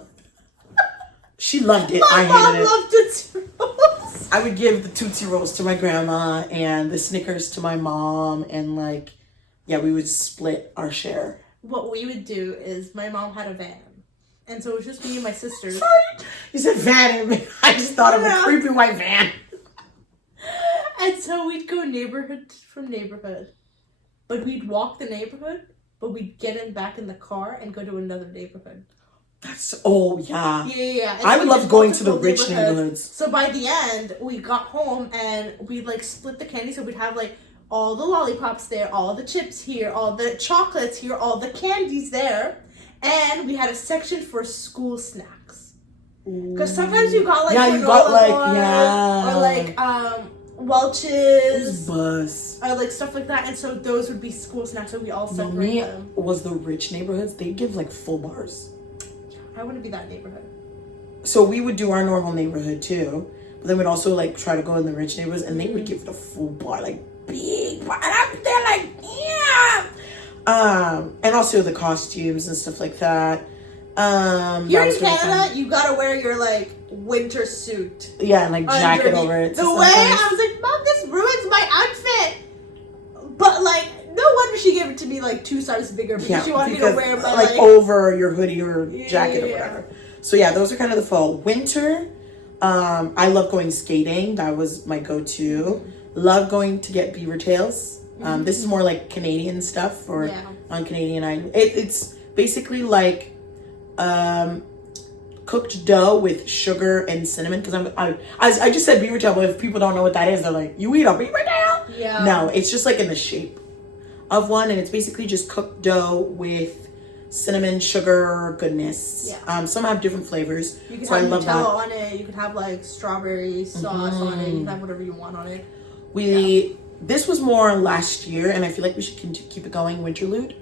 She loved it. I hated it. Loved Tootsie Rolls. I would give the Tootsie Rolls to my grandma and the Snickers to my mom, and like, yeah, we would split our share. What we would do is my mom had a van, and so it was just me and my sisters. Sorry, you said van, and I just thought of a creepy white van. And so we'd go neighborhood from neighborhood, but we'd walk the neighborhood, but we'd get back in the car and go to another neighborhood. Yeah. Yeah. I would love going to the rich neighborhoods. So by the end, we got home and we like split the candy. So we'd have like all the lollipops there, all the chips here, all the chocolates here, all the candies there. And we had a section for school snacks. Because sometimes you got like or like Welch's. Bus. Or like stuff like that. And so those would be school snacks, so we all separate them. Was the rich neighborhoods, they give like full bars. I want to be that neighborhood. So we would do our normal neighborhood too, but then we'd also like try to go in the rich neighborhoods, and they would give the full bar, like big bar, and I'm there like yeah. And also the costumes and stuff like that. Here in Canada, you gotta wear your like winter suit. Yeah, and like jacket over it. The way I was like, Mom, this ruins my outfit. But like, no wonder she gave it to me like 2 sizes bigger because she wanted me to wear my like over your hoodie or jacket or whatever. So yeah, those are kind of the fall. Winter, I love going skating. That was my go-to. Love going to get beaver tails. This is more like Canadian stuff or on Canadian Island. It's basically like cooked dough with sugar and cinnamon. Because I just said beaver tail, but if people don't know what that is, they're like, you eat a beaver tail? Yeah. No, it's just like in the shape of one, and it's basically just cooked dough with cinnamon, sugar, goodness. Yeah. Some have different flavors. You can so have I love Nutella that. on it. You can have like strawberry sauce on it. You can have whatever you want on it. This was more last year, and I feel like we should keep it going. Winterlude.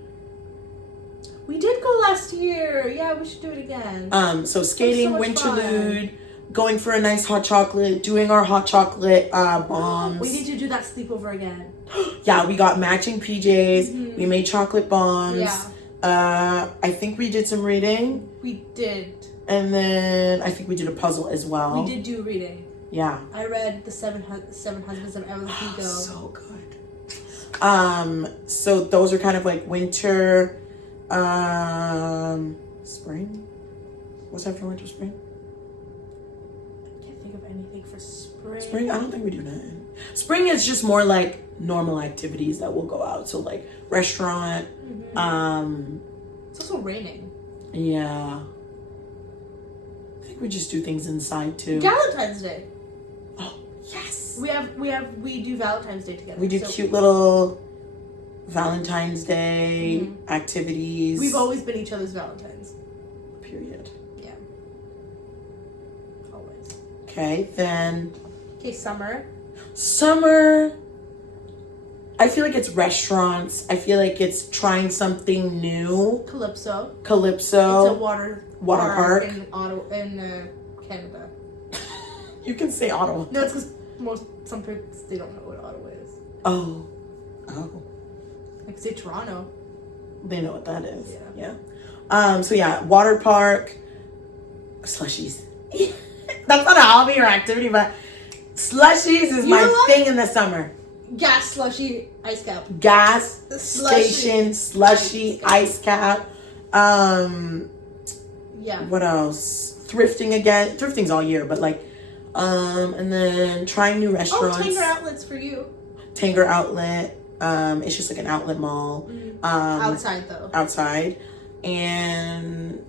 We did go last year. Yeah, we should do it again. So skating, so Winterlude, going for a nice hot chocolate, doing our hot chocolate bombs. We need to do that sleepover again. Yeah, we got matching PJs. We made chocolate bombs. Yeah. I think we did some reading. We did. And then I think we did a puzzle as well. We did do reading. Yeah. I read the Seven Husbands of Evelyn Hugo. So good. So those are kind of like winter, spring. What's after winter, spring? I can't think of anything for spring. Spring? I don't think we do that. Spring is just more like normal activities that will go out. So like restaurant. It's also raining. Yeah. I think we just do things inside too. Valentine's Day. Oh yes. We do Valentine's Day together. We do cute little Valentine's Day activities. We've always been each other's Valentines. Period. Yeah. Always. Okay, then. Okay, summer. Summer. I feel like it's restaurants. I feel like it's trying something new. Calypso. It's a water park in Canada. You can say Ottawa. No, it's because some people they don't know what Ottawa is. Oh. I could say Toronto. They know what that is. Yeah. So yeah, water park, slushies. That's not a hobby or activity, but slushies is my thing in the summer. Gas slushy ice cap. Gas station slushy ice cap. Yeah. What else? thrifting again. Thrifting's all year, but like, and then trying new restaurants. Oh, Tanger Outlet's for you. Tanger Outlet. It's just like an outlet mall. Outside though. Outside. And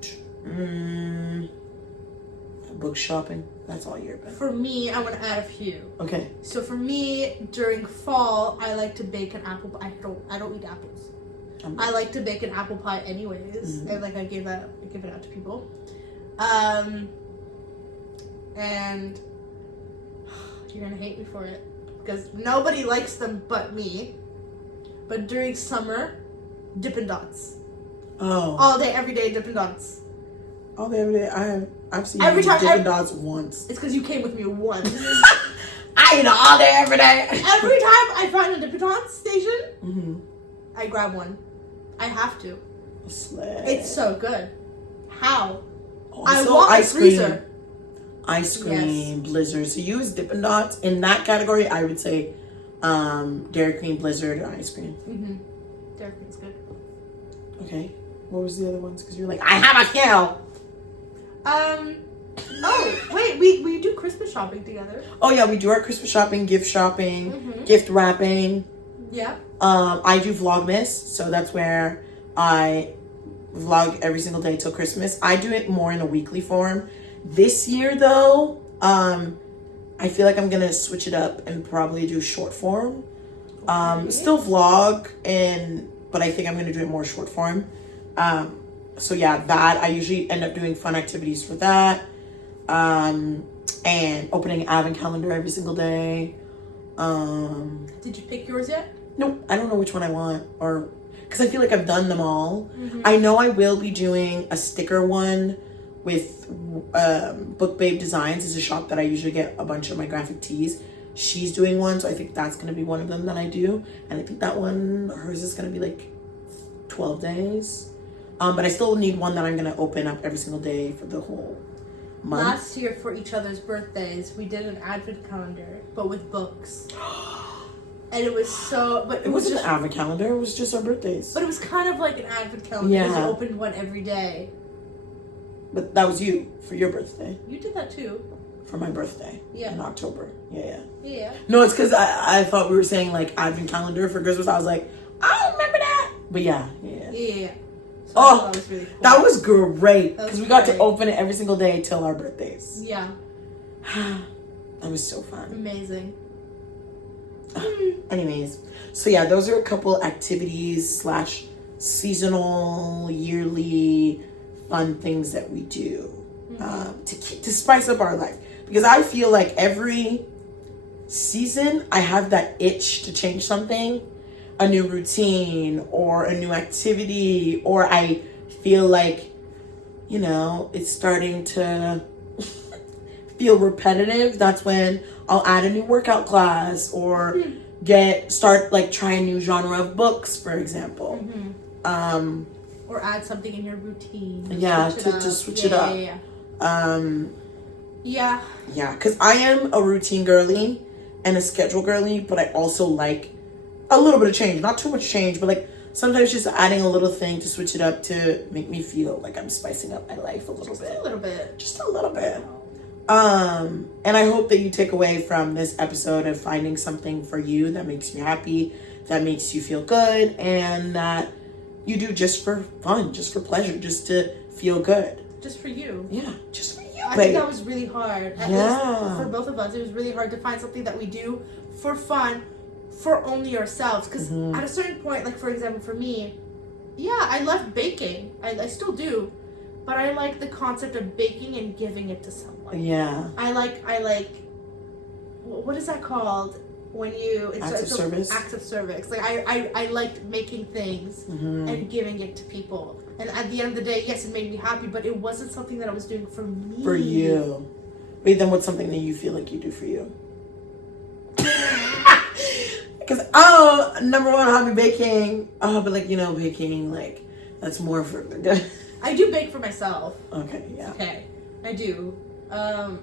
book shopping. That's all year. But For me, I want to add a few. okay. So for me, during fall, I like to bake an apple pie. I don't eat apples. I like to bake an apple pie anyways. And like I give it out to people. And you're gonna hate me for it because nobody likes them but me. But during summer, Dippin' Dots. Oh. All day, every day, Dippin' Dots. All day, every day. I've seen Every time- Dippin' Dots once. It's because you came with me once. I eat all day, every day. Every time I find a Dippin' Dots station, I grab one. I have to. Slay. It's so good. How? Also, I want a freezer. Ice cream, Blizzard. So use Dippin' Dots. In that category, I would say Dairy Queen, Blizzard, ice cream. Dairy Queen's good. Okay. What was the other ones? Because you're like, I have a kill. Oh, wait, we do Christmas shopping together. Oh, yeah, we do our Christmas shopping, gift shopping, gift wrapping. Yeah. I do Vlogmas, so that's where I vlog every single day till Christmas. I do it more in a weekly form. This year, though, I feel like I'm gonna switch it up and probably do short form. Still vlog, but I think I'm gonna do it more short form. So yeah, that I usually end up doing fun activities for that. And opening an advent calendar every single day. Did you pick yours yet? Nope, I don't know which one I want, or because I feel like I've done them all. I know I will be doing a sticker one with Book Babe Designs is a shop that I usually get a bunch of my graphic tees. She's doing one, so I think that's gonna be one of them that I do, and I think that one, hers is gonna be like 12 days. But I still need one that I'm gonna open up every single day for the whole month. Last year for each other's birthdays, we did an advent calendar, but with books. And it was so, but It wasn't an advent calendar, it was just our birthdays. But it was kind of like an advent calendar because you opened one every day. But that was you for your birthday. You did that too. For my birthday. Yeah. In October. Yeah. Yeah. No, it's because I thought we were saying like advent calendar for Christmas. I was like, I don't remember that. But yeah. So Oh, that was really cool. that was great. That was Because we got great. to open it every single day till our birthdays. Yeah. That was so fun. Amazing. Anyways, so yeah, those are a couple activities / seasonal, yearly fun things that we do to spice up our life. Because I feel like every season I have that itch to change something, a new routine or a new activity, or I feel like, you know, it's starting to feel repetitive. That's when I'll add a new workout class or start like try a new genre of books, for example. Or add something in your routine. To switch it up. Yeah. Yeah, because I am a routine girly and a schedule girly, but I also like a little bit of change. Not too much change, but like sometimes just adding a little thing to switch it up to make me feel like I'm spicing up my life a little bit. Just a little bit. Just a little bit. And I hope that you take away from this episode of finding something for you that makes you happy, that makes you feel good, and that you do just for fun, just for pleasure, just to feel good. Just for you. Yeah, just for you. I think that was really hard. At Yeah. least for both of us, it was really hard to find something that we do for fun, for only ourselves. Because at a certain point, like for example, for me, yeah, I love baking. I still do. But I like the concept of baking and giving it to someone. Yeah. I like, what is that called? When you... Acts of service? Acts of service. Like, I liked making things and giving it to people. And at the end of the day, yes, it made me happy, but it wasn't something that I was doing for me. For you. Wait, then what's something that you feel like you do for you? Because, number one, hobby baking. Oh, but like, you know, baking, like, that's more for... I do bake for myself. Okay, yeah. Okay, I do. But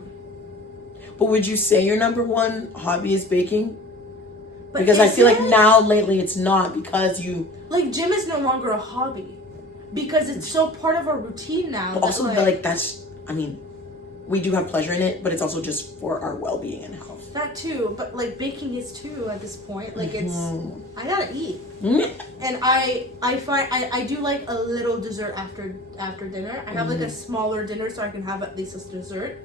would you say your number one hobby is baking? But Because I feel like it? now, lately, it's not because you... Like, gym is no longer a hobby. Because it's so part of our routine now. But also, that, like, that's... I mean, we do have pleasure in it, but it's also just for our well-being and health. That too, but like baking is too at this point. Like it's, I gotta eat, and I find I do like a little dessert after dinner. I have like a smaller dinner so I can have at least a dessert,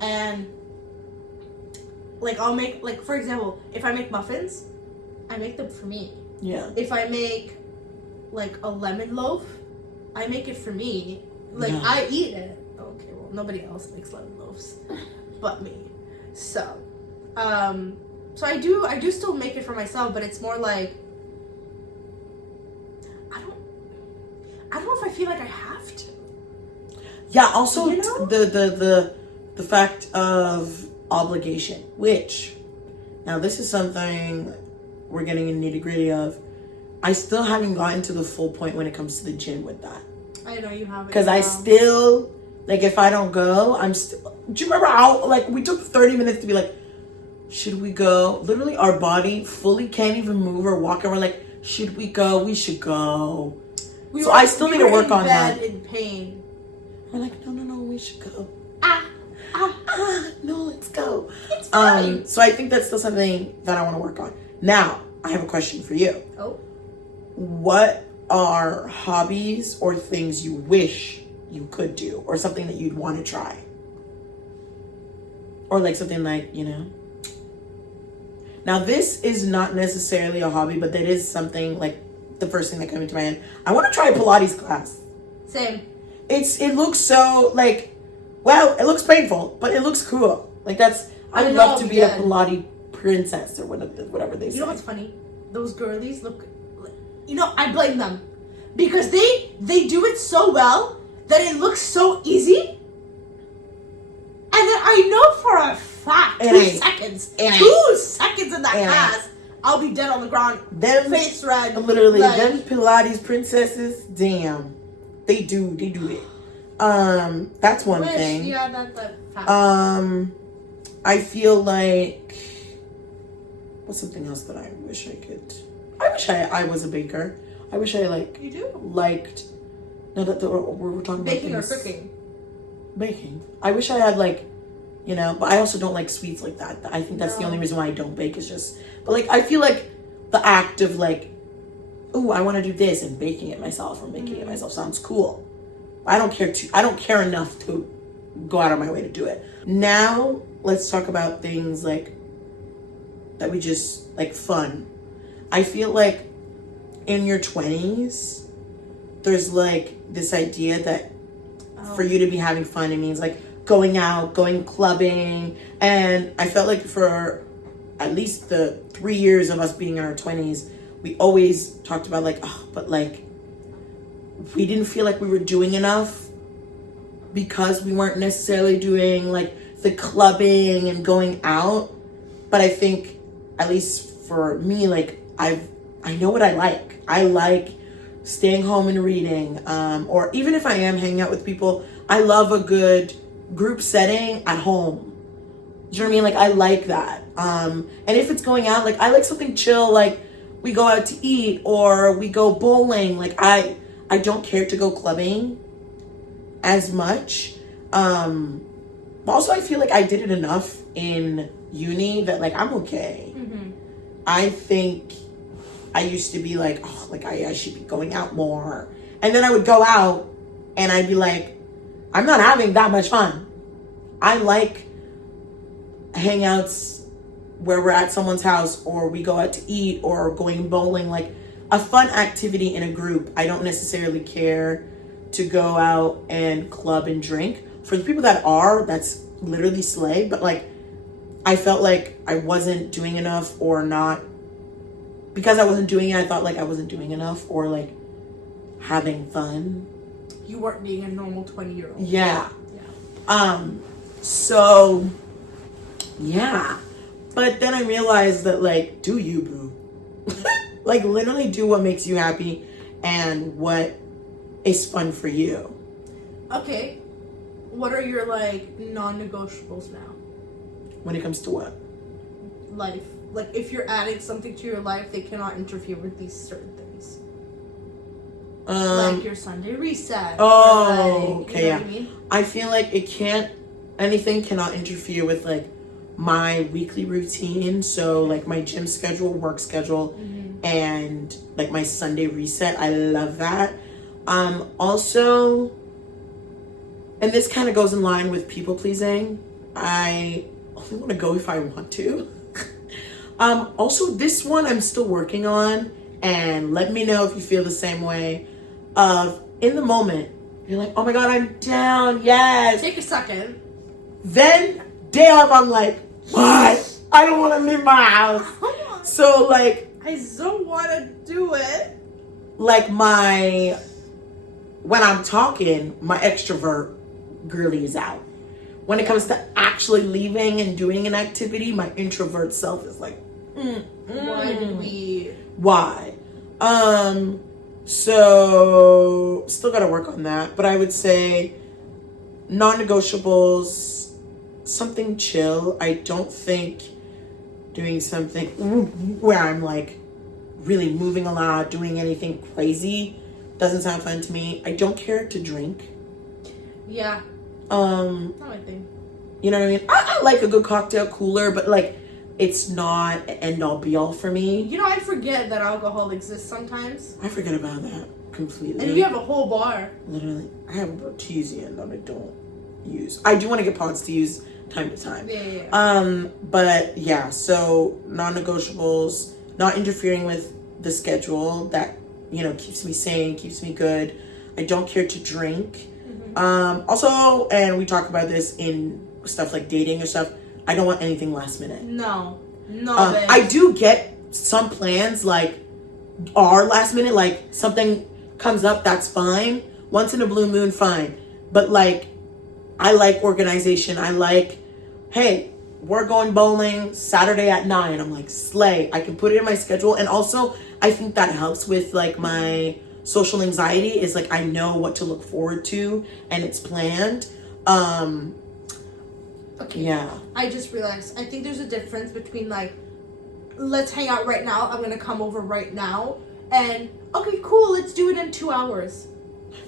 and like I'll make, like, for example, if I make muffins, I make them for me. Yeah. If I make like a lemon loaf, I make it for me. Like I eat it. Okay, well nobody else makes lemon loaves, but me. So, so I do still make it for myself, but it's more like I don't know if I feel like I have to. Yeah. Also, You know? the fact of obligation, which now this is something we're getting in nitty-gritty of. I still haven't gotten to the full point when it comes to the gym with that. I know you haven't. Because I still, like, if I don't go, I'm still... Do you remember how, like, we took 30 minutes to be like, should we go? Literally, our body fully can't even move or walk, and we're like, should we go? We should go. So I still need to work on that. In pain. We're like, no, we should go. No, let's go. It's fine. So I think that's still something that I want to work on. Now, I have a question for you. Oh. What are hobbies or things you wish you could do, or something that you'd want to try, or like something like, you know? Now this is not necessarily a hobby, but that is something, like, the first thing that came into my head. I want to try a Pilates class. Same. It looks so, like, well, it looks painful, but it looks cool. Like, that's, I would know, love to be a Pilates princess or whatever they say. You know what's funny? Those girlies look, you know, I blame them because they do it so well that it looks so easy. And then I know for a fact, 2 seconds in that class, I'll be dead on the ground, face red. Literally, like, them Pilates princesses, damn, they do it. That's one thing. Yeah, that fact. I feel like, what's something else that I wish I could? I wish I was a baker. I wish I You do? liked. No, we're talking Baking about or cooking. Baking. I wish I had, like, you know, but I also don't like sweets like that. I think that's the only reason why I don't bake, is just, but like, I feel like the act of like, ooh, I want to do this, and baking it myself or making it myself sounds cool. I don't care enough to go out of my way to do it. Now, let's talk about things like that we just, like, fun. I feel like in your 20s, there's like this idea that for you to be having fun, it means like going out, going clubbing. And I felt like for at least the 3 years of us being in our 20s, we always talked about like, oh, but like, we didn't feel like we were doing enough because we weren't necessarily doing like the clubbing and going out. But I think, at least for me, like, I know what I like. I like staying home and reading, or even if I am hanging out with people, I love a good group setting at home. Do you know what I mean? Like, I like that. And if it's going out, like, I like something chill, like we go out to eat or we go bowling. Like, I don't care to go clubbing as much. Also, I feel like I did it enough in uni that, like, I'm okay. Mm-hmm. I think I used to be like, oh, like, I should be going out more. And then I would go out and I'd be like, I'm not having that much fun. I like hangouts where we're at someone's house or we go out to eat or going bowling, like a fun activity in a group. I don't necessarily care to go out and club and drink. For the people that are, that's literally slay. But like, I felt like I wasn't doing enough, or not, because I wasn't doing it, I thought like I wasn't doing enough or like having fun. You weren't being a normal 20-year-old. Yeah. So yeah. But then I realized that, like, do you, boo? Like, literally do what makes you happy and what is fun for you. Okay. What are your, like, non-negotiables now? When it comes to what? Life. Like, if you're adding something to your life, they cannot interfere with these certain things. Like your Sunday reset. Oh, like, okay, you know yeah. what I mean? I feel like it can't anything cannot interfere with like my weekly routine. So like my gym schedule, work schedule, and like my Sunday reset. I love that. Also, and this kind of goes in line with people pleasing. I only want to go if I want to. Also, this one I'm still working on, and let me know if you feel the same way. In the moment, you're like, oh my God, I'm down. Yes. Take a second. Then day off, I'm like, what? I don't want to leave my house. So like, I don't want to do it. like when I'm talking, my extrovert girly is out. When it comes to actually leaving and doing an activity, my introvert self is like, Why did we? Why? So still gotta work on that, but I would say non-negotiables, something chill. I don't think doing something where I'm like really moving a lot, doing anything crazy doesn't sound fun to me. I don't care to drink. Yeah. Not my thing. You know what I mean? I like a good cocktail cooler, but like it's not an end all be all for me. You know, I forget that alcohol exists sometimes. I forget about that completely. And you have a whole bar. Literally, I have a Bartesian that I don't use. I do want to get pods to use time to time. Yeah. But yeah, so non-negotiables, not interfering with the schedule that, you know, keeps me sane, keeps me good. I don't care to drink. Also, and we talk about this in stuff like dating or stuff, I don't want anything last minute. No, I do get some plans like are last minute, like something comes up, that's fine. Once in a blue moon, fine. But like, I like organization. I like, hey, we're going bowling Saturday at 9. I'm like, slay. I can put it in my schedule. And also, I think that helps with like my social anxiety is like, I know what to look forward to and it's planned. Okay. Yeah. I just realized, I think there's a difference between like, let's hang out right now. I'm going to come over right now. And, okay, cool, let's do it in 2 hours.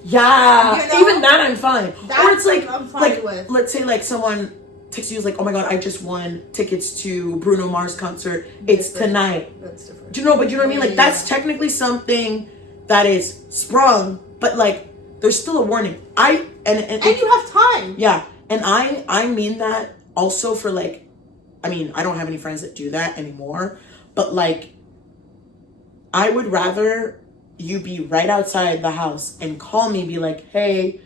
Yeah. You know? Even that I'm fine. That's or it's like, I'm fine with. Let's say like someone texts you is like, oh my God, I just won tickets to Bruno Mars concert. It's tonight. That's different. Do you know, but you know what I mean? Like that's technically something that is sprung, but like there's still a warning. And you have time. Yeah. And I mean that also for like, I mean, I don't have any friends that do that anymore, but like, I would rather you be right outside the house and call me, be like, hey,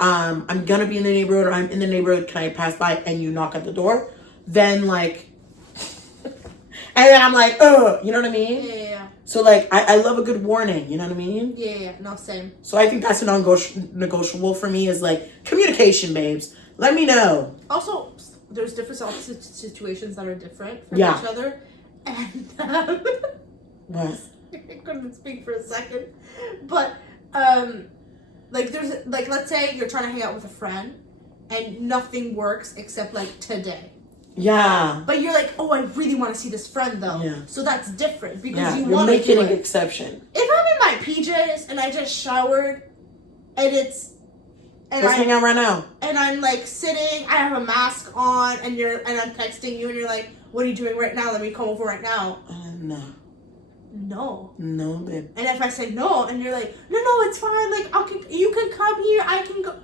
I'm gonna be in the neighborhood or I'm in the neighborhood, can I pass by? And you knock at the door, then like, and then I'm like, you know what I mean? Yeah. So like, I love a good warning, you know what I mean? Yeah, no, same. So I think that's a non-negotiable for me is like communication, babes. Let me know. Also, there's different situations that are different from Yeah. each other. And What? I couldn't speak for a second. But like there's like let's say you're trying to hang out with a friend and nothing works except like today. Yeah. But you're like, oh, I really want to see this friend though. Yeah. So that's different because Yeah. you You're want to making do an it. exception. If I'm in my PJs and I just showered and Let's hang out right now. And I'm like sitting, I have a mask on, and I'm texting you, and you're like, "What are you doing right now? Let me come over right now." No. No, babe. And if I say no, and you're like, "No, it's fine. Like, you can come here. I can go."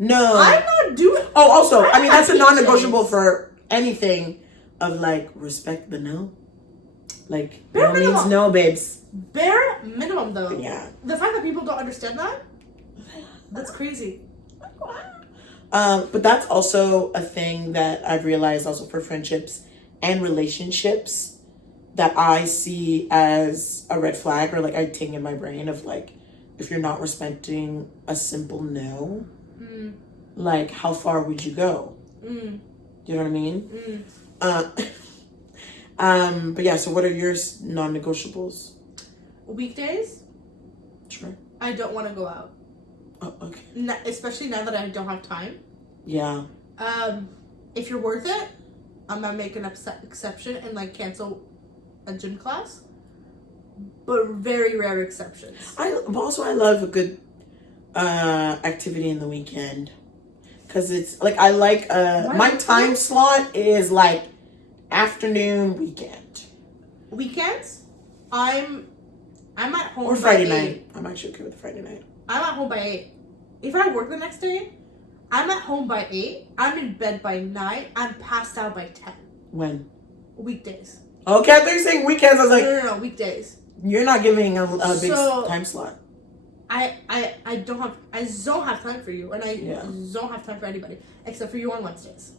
No. I'm not doing. Oh, also, I mean, that's a PJs. non-negotiable for anything of like respect the no. Like, Bare no means minimum. no, babes. Bare minimum, though. Yeah. The fact that people don't understand that's crazy. But that's also a thing that I've realized also for friendships and relationships that I see as a red flag or like I ting in my brain of like, if you're not respecting a simple no, like how far would you go? Do you know what I mean? But yeah, so what are your non-negotiables? Weekdays, Sure. I don't want to go out. Oh, okay. Especially now that I don't have time. Yeah. If you're worth it, I'm gonna make an exception and like cancel a gym class. But very rare exceptions. I love a good activity in the weekend. Because it's like, I like, my time slot is like afternoon, weekend. Weekends, I'm at home Or Friday by 8. night. I'm actually okay with Friday night. I'm at home by 8. If I work the next day, I'm at home by 8. I'm in bed by 9. I'm passed out by 10. When? Weekdays. Okay, I thought you were saying weekends. I was like, No, weekdays. you're not giving a big time slot. I don't have time for you, and I don't have time for anybody except for you on Wednesdays.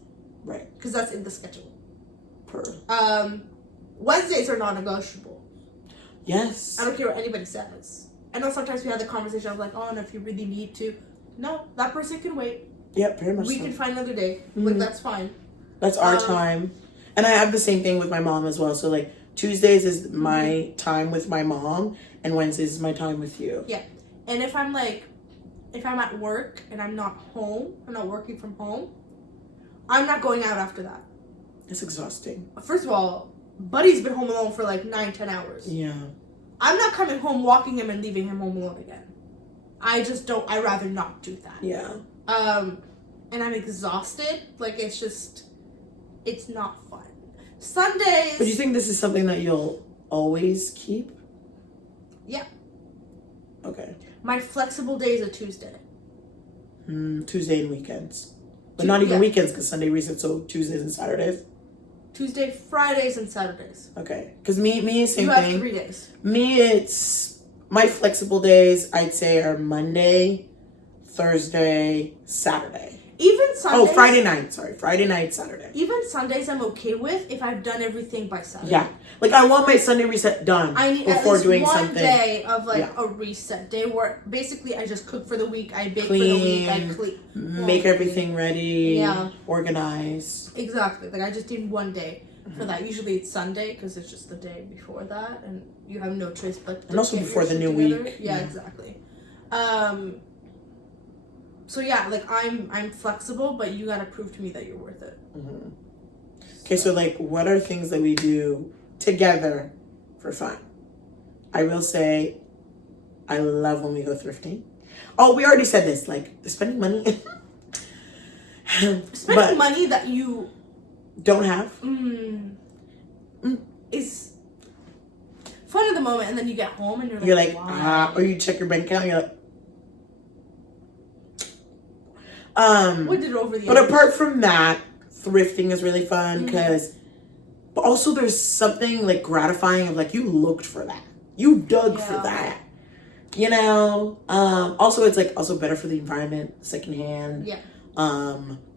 Right. Because that's in the schedule. Per. Wednesdays are non-negotiable. Yes. I don't care what anybody says. I know sometimes we have the conversation of like, oh, and if you really need to, no, that person can wait. Yep, very much We so. can find another day. Like, that's fine. That's our time. And I have the same thing with my mom as well. So like Tuesdays is my time with my mom, and Wednesdays is my time with you. Yeah. And if I'm at work and I'm not home, I'm not working from home, I'm not going out after that. It's exhausting. First of all, Buddy's been home alone for like 9-10 hours. Yeah. I'm not coming home, walking him, and leaving him home alone again. I'd rather not do that. Yeah. And I'm exhausted. Like, it's not fun. Sundays. But do you think this is something that you'll always keep? Yeah. Okay. My flexible day is a Tuesday. Tuesday and weekends. But not even weekends, because Sunday resets, so Tuesdays and Saturdays. Tuesday, Fridays, and Saturdays. Okay. Because me, same you thing. You have 3 days. Me, it's my flexible days, I'd say, are Monday, Thursday, Saturday. Even Sundays. Oh, Friday night. Sorry. Friday night, Saturday. Even Sundays I'm okay with if I've done everything by Saturday. Yeah. Like, I want my Sunday reset done I need before at least doing one something. day of like a reset day where basically I just cook for the week, I bake for the week, I clean. Make everything ready. Yeah. Organize. Exactly. Like, I just need one day for that. Usually it's Sunday because it's just the day before that and you have no choice but to and also get before your the shit new together. week. Yeah, exactly. So yeah, like I'm flexible, but you gotta prove to me that you're worth it. Okay, so like, what are things that we do together for fun? I will say, I love when we go thrifting. Oh, we already said this, like spending money. Spending money that you don't have is fun in the moment, and then you get home and you're like wow. Or you check your bank account, you're like, what did it over the but years? apart from that, thrifting is really fun because, but also there's something like gratifying of like, you looked for that, you dug for that, you know. Also it's like also better for the environment, secondhand. Yeah.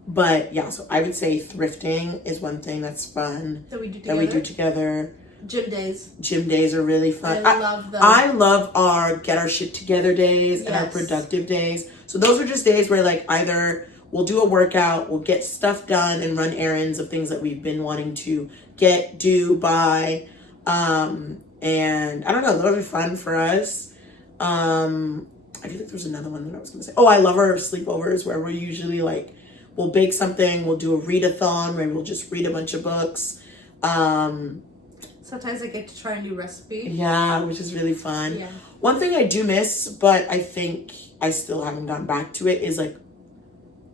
But yeah, so I would say thrifting is one thing that's fun that we do together. Gym days are really fun. I love them. I love our get our shit together days and our productive days. So those are just days where like either we'll do a workout, we'll get stuff done and run errands of things that we've been wanting to get, do, buy. And I don't know, that'll be fun for us. I feel like there's another one that I was gonna say. Oh, I love our sleepovers where we're usually like, we'll bake something, we'll do a readathon where we'll just read a bunch of books. Sometimes I get to try a new recipe. Yeah, which is really fun. Yeah. One thing I do miss, but I think I still haven't gotten back to it, is like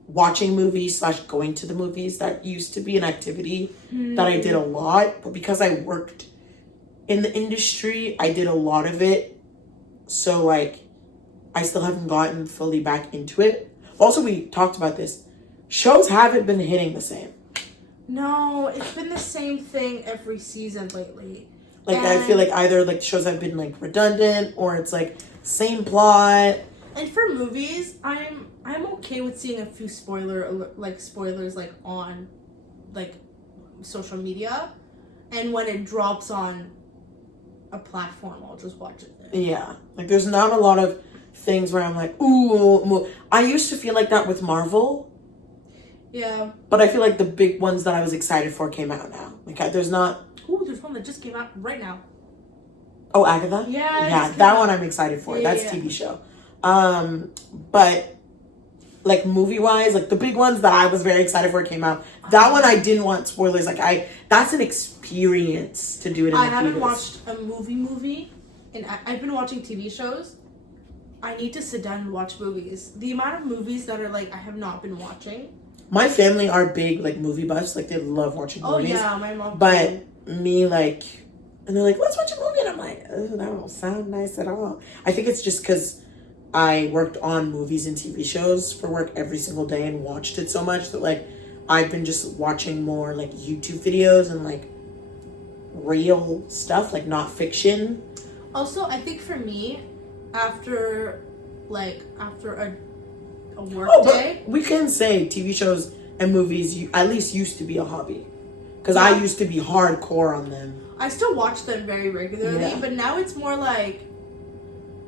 watching movies / going to the movies. That used to be an activity that I did a lot, but because I worked in the industry, I did a lot of it. So like, I still haven't gotten fully back into it. Also, we talked about this. Shows haven't been hitting the same. No, it's been the same thing every season lately. Like, I feel like either like shows have been like redundant or it's like same plot. And for movies, I'm okay with seeing a few spoilers like on like social media, and when it drops on a platform, I'll just watch it there. Yeah, like there's not a lot of things where I'm like, ooh. I used to feel like that with Marvel. Yeah. But I feel like the big ones that I was excited for came out now. Like there's not. Ooh, there's one that just came out right now. Oh, Agatha? Yeah, that one I'm excited for. That's TV show. But like movie wise, like the big ones that I was very excited for came out. That one I didn't want spoilers. Like that's an experience to do it in the theaters. I haven't watched a movie, and I've been watching TV shows. I need to sit down and watch movies. The amount of movies that are like I have not been watching. My family are big like movie buffs. Like they love watching movies. Oh yeah, my mom. But me, like, and they're like, let's watch a movie. And I'm like, oh, that don't sound nice at all. I think it's just because I worked on movies and TV shows for work every single day and watched it so much that, like, I've been just watching more, like, YouTube videos and, like, real stuff, like, not fiction. Also, I think for me, after a work day. But we can say TV shows and movies at least used to be a hobby. Because I used to be hardcore on them. I still watch them very regularly, Yeah. but now it's more like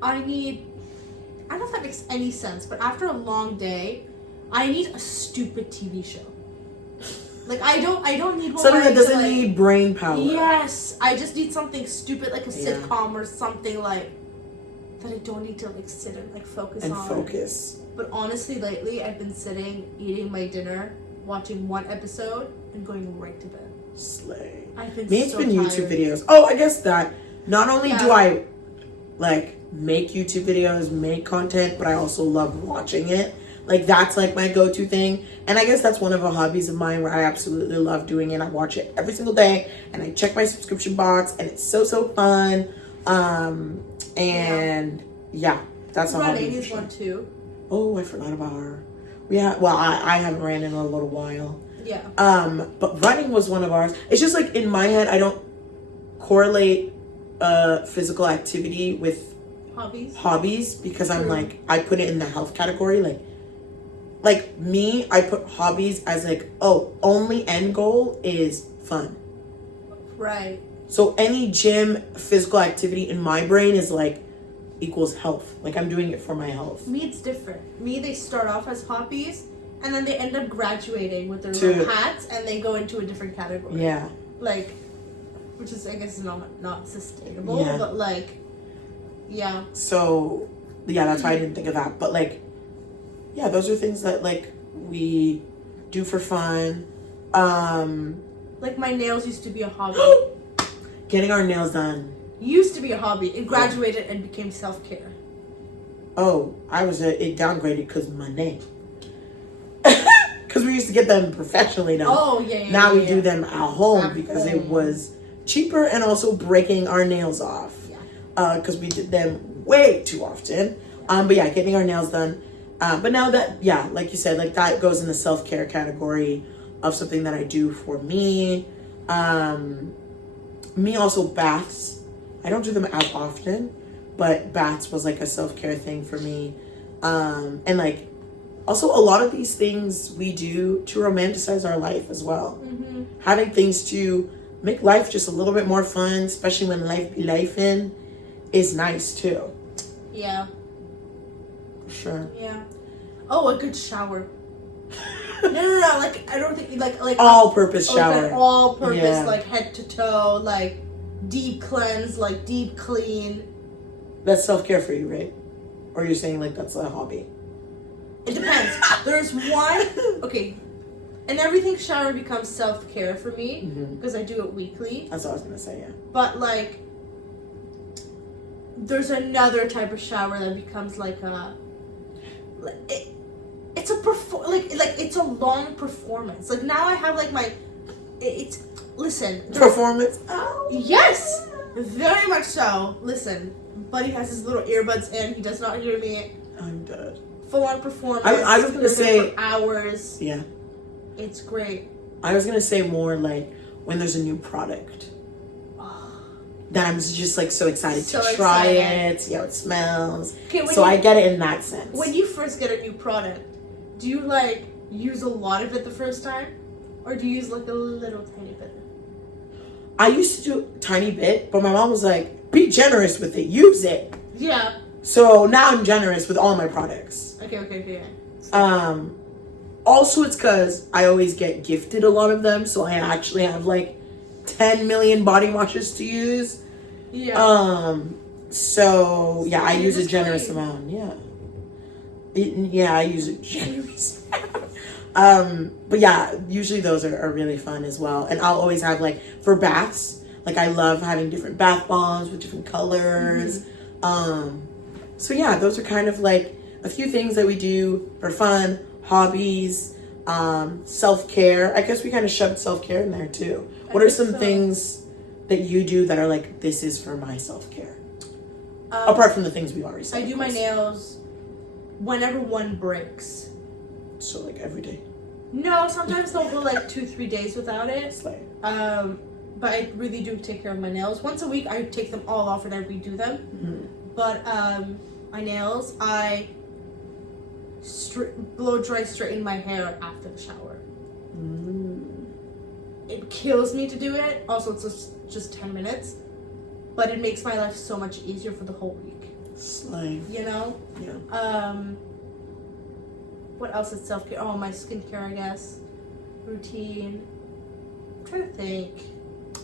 I don't know if that makes any sense, but after a long day, I need a stupid TV show. Like I don't need one Something where that doesn't need brain power. Yes, I just need something stupid like a Yeah. sitcom or something like that I don't need to like sit and like focus And on. focus. But honestly, lately I've been sitting, eating my dinner, watching one episode, and going right to bed. Slay. I've been Me, it's so been tired. YouTube videos. Oh, I guess that. Not only do Yeah. I, like, make YouTube videos, make content, but I also love watching it. Like, that's, like, my go-to thing. And I guess that's one of the hobbies of mine where I absolutely love doing it. I watch it every single day, and I check my subscription box, and it's so fun. And, yeah, that's a hobby. Running for is sure. one too. Oh, I forgot about her. Yeah, well, I haven't ran in a little while. Yeah. But running was one of ours. It's just like in my head, I don't correlate physical activity with Hobbies because I'm True. like, I put it in the health category. Like me, I put hobbies as like, oh, only end goal is fun. Right. So any gym physical activity in my brain is like equals health. Like I'm doing it for my health. Me, it's different. Me, they start off as hobbies, and then they end up graduating with their To- little hats, and they go into a different category. Yeah. Like, which is, I guess, not sustainable, Yeah. but like, yeah. So yeah, that's why I didn't think of that. But like, yeah, those are things that like we do for fun. Like my nails used to be a hobby. Getting our nails done. Used to be a hobby. It graduated and became self-care. Oh, it downgraded because my name. Because we used to get them professionally done. Oh, yeah. Now we yeah. do them at home At because it home. was cheaper and also breaking our nails off. Yeah. Because we did them way too often. But yeah, getting our nails done. But now that, yeah, like you said, like that goes in the self-care category of something that I do for me. Me also baths. I don't do them as often, but baths was like a self-care thing for me. And like, also a lot of these things we do to romanticize our life as well. Mm-hmm. Having things to make life just a little bit more fun, especially when life be lifing, is nice too. Yeah. For sure. Yeah. Oh, a good shower. No. Like I don't think like All-purpose shower. Like all purpose, Yeah. like head to toe, like deep cleanse, like deep clean. That's self-care for you, right? Or you're saying like that's a hobby? It depends. There's one. Okay. And everything shower becomes self-care for me because I do it weekly. That's what I was gonna say. Yeah. But like, there's another type of shower that becomes like a. It's a it's a long performance. Like now I have like listen. Performance. Oh. Yes, very much so. Listen, Buddy has his little earbuds in. He does not hear me. I'm dead. Full on performance. I was gonna say for hours. Yeah. It's great. I was gonna say more like when there's a new product. That I'm just like so excited So to try excited. it, see how it smells. Okay, So I get it in that sense. When you first get a new product, do you like use a lot of it the first time, or do you use like a little tiny bit? I used to do a tiny bit, but my mom was like, "Be generous with it, use it." Yeah. So now I'm generous with all my products. Okay. Also, it's because I always get gifted a lot of them, so I actually have like 10 million body washes to use. Yeah. So yeah, I you use a just generous clean. amount. Yeah. I use a generous amount. But yeah, usually those are really fun as well. And I'll always have like for baths, like I love having different bath bombs with different colors. So yeah, those are kind of like a few things that we do for fun, hobbies, self-care. I guess we kind of shoved self-care in there too. What are some things that you do that are like, this is for my self-care? Apart from the things we already said. I do my nails whenever one breaks. So like every day. No, sometimes they'll go like 2-3 days without it. Slay. But I really do take care of my nails. Once a week, I take them all off and I redo them. Mm-hmm. But my nails, I blow dry straighten my hair after the shower. It kills me to do it. Also, it's just 10 minutes. But it makes my life so much easier for the whole week. Slay. You know? Yeah. What else is self-care? Oh, my skincare, I guess. Routine. I'm trying to think.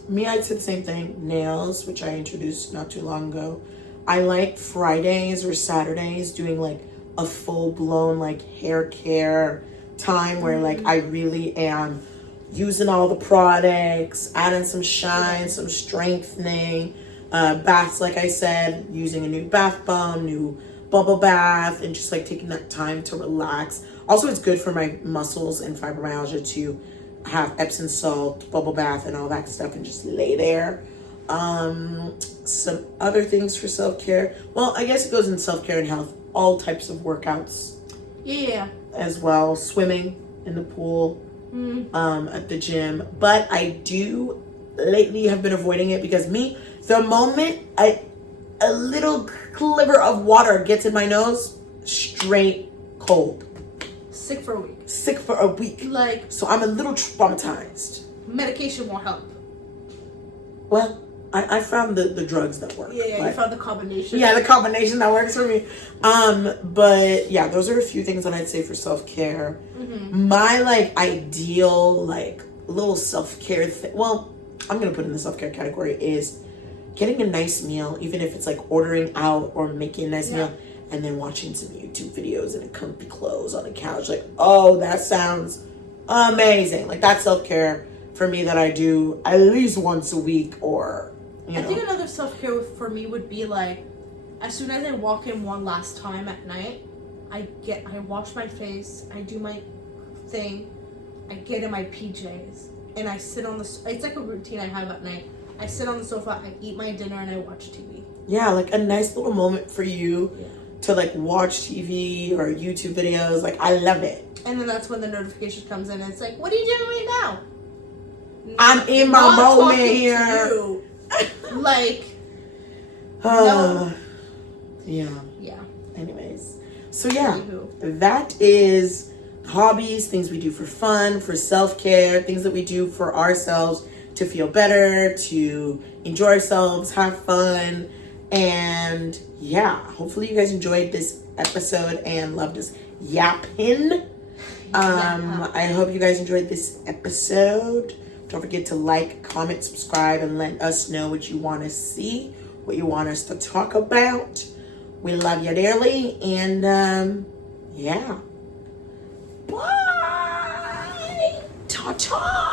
Me, I'd say the same thing. Nails, which I introduced not too long ago. I like Fridays or Saturdays doing like a full-blown like hair care time where like I really am using all the products, adding some shine, some strengthening, baths, like I said, using a new bath bomb, new bubble bath, and just like taking that time to relax. Also, it's good for my muscles and fibromyalgia to have Epsom salt, bubble bath, and all that stuff, and just lay there. Some other things for self-care. Well, I guess it goes in self-care and health. All types of workouts. Yeah. As well. Swimming in the pool. At the gym. But I do lately have been avoiding it because the moment a little sliver of water gets in my nose, straight cold. Sick for a week. Sick for a week. Like, so I'm a little traumatized. Medication won't help. Well, I found the drugs that work. Yeah, you found the combination. Yeah, the combination that works for me. But yeah, those are a few things that I'd say for self-care. My like ideal like little self-care thing, well, I'm gonna put in the self-care category, is getting a nice meal, even if it's like ordering out or making a nice meal, and then watching some YouTube videos in a comfy clothes on a couch. Like, oh, that sounds amazing. Like, that's self-care for me that I do at least once a week, or I think another self-care for me would be like, as soon as I walk in one last time at night, I wash my face, I do my thing, I get in my PJs, and I sit on it's like a routine I have at night. I sit on the sofa, I eat my dinner, and I watch TV. Yeah, like a nice little moment for you to like watch TV or YouTube videos. Like, I love it. And then that's when the notification comes in, and it's like, what are you doing right now? I'm in my moment here. Like, no. Yeah. Anyways, so yeah, that is hobbies, things we do for fun, for self-care, things that we do for ourselves to feel better, to enjoy ourselves, have fun, and yeah, hopefully you guys enjoyed this episode and loved us yapping. I hope you guys enjoyed this episode. Don't forget to like, comment, subscribe, and let us know what you want to see, what you want us to talk about. We love you dearly, and yeah. Bye! Ta-ta!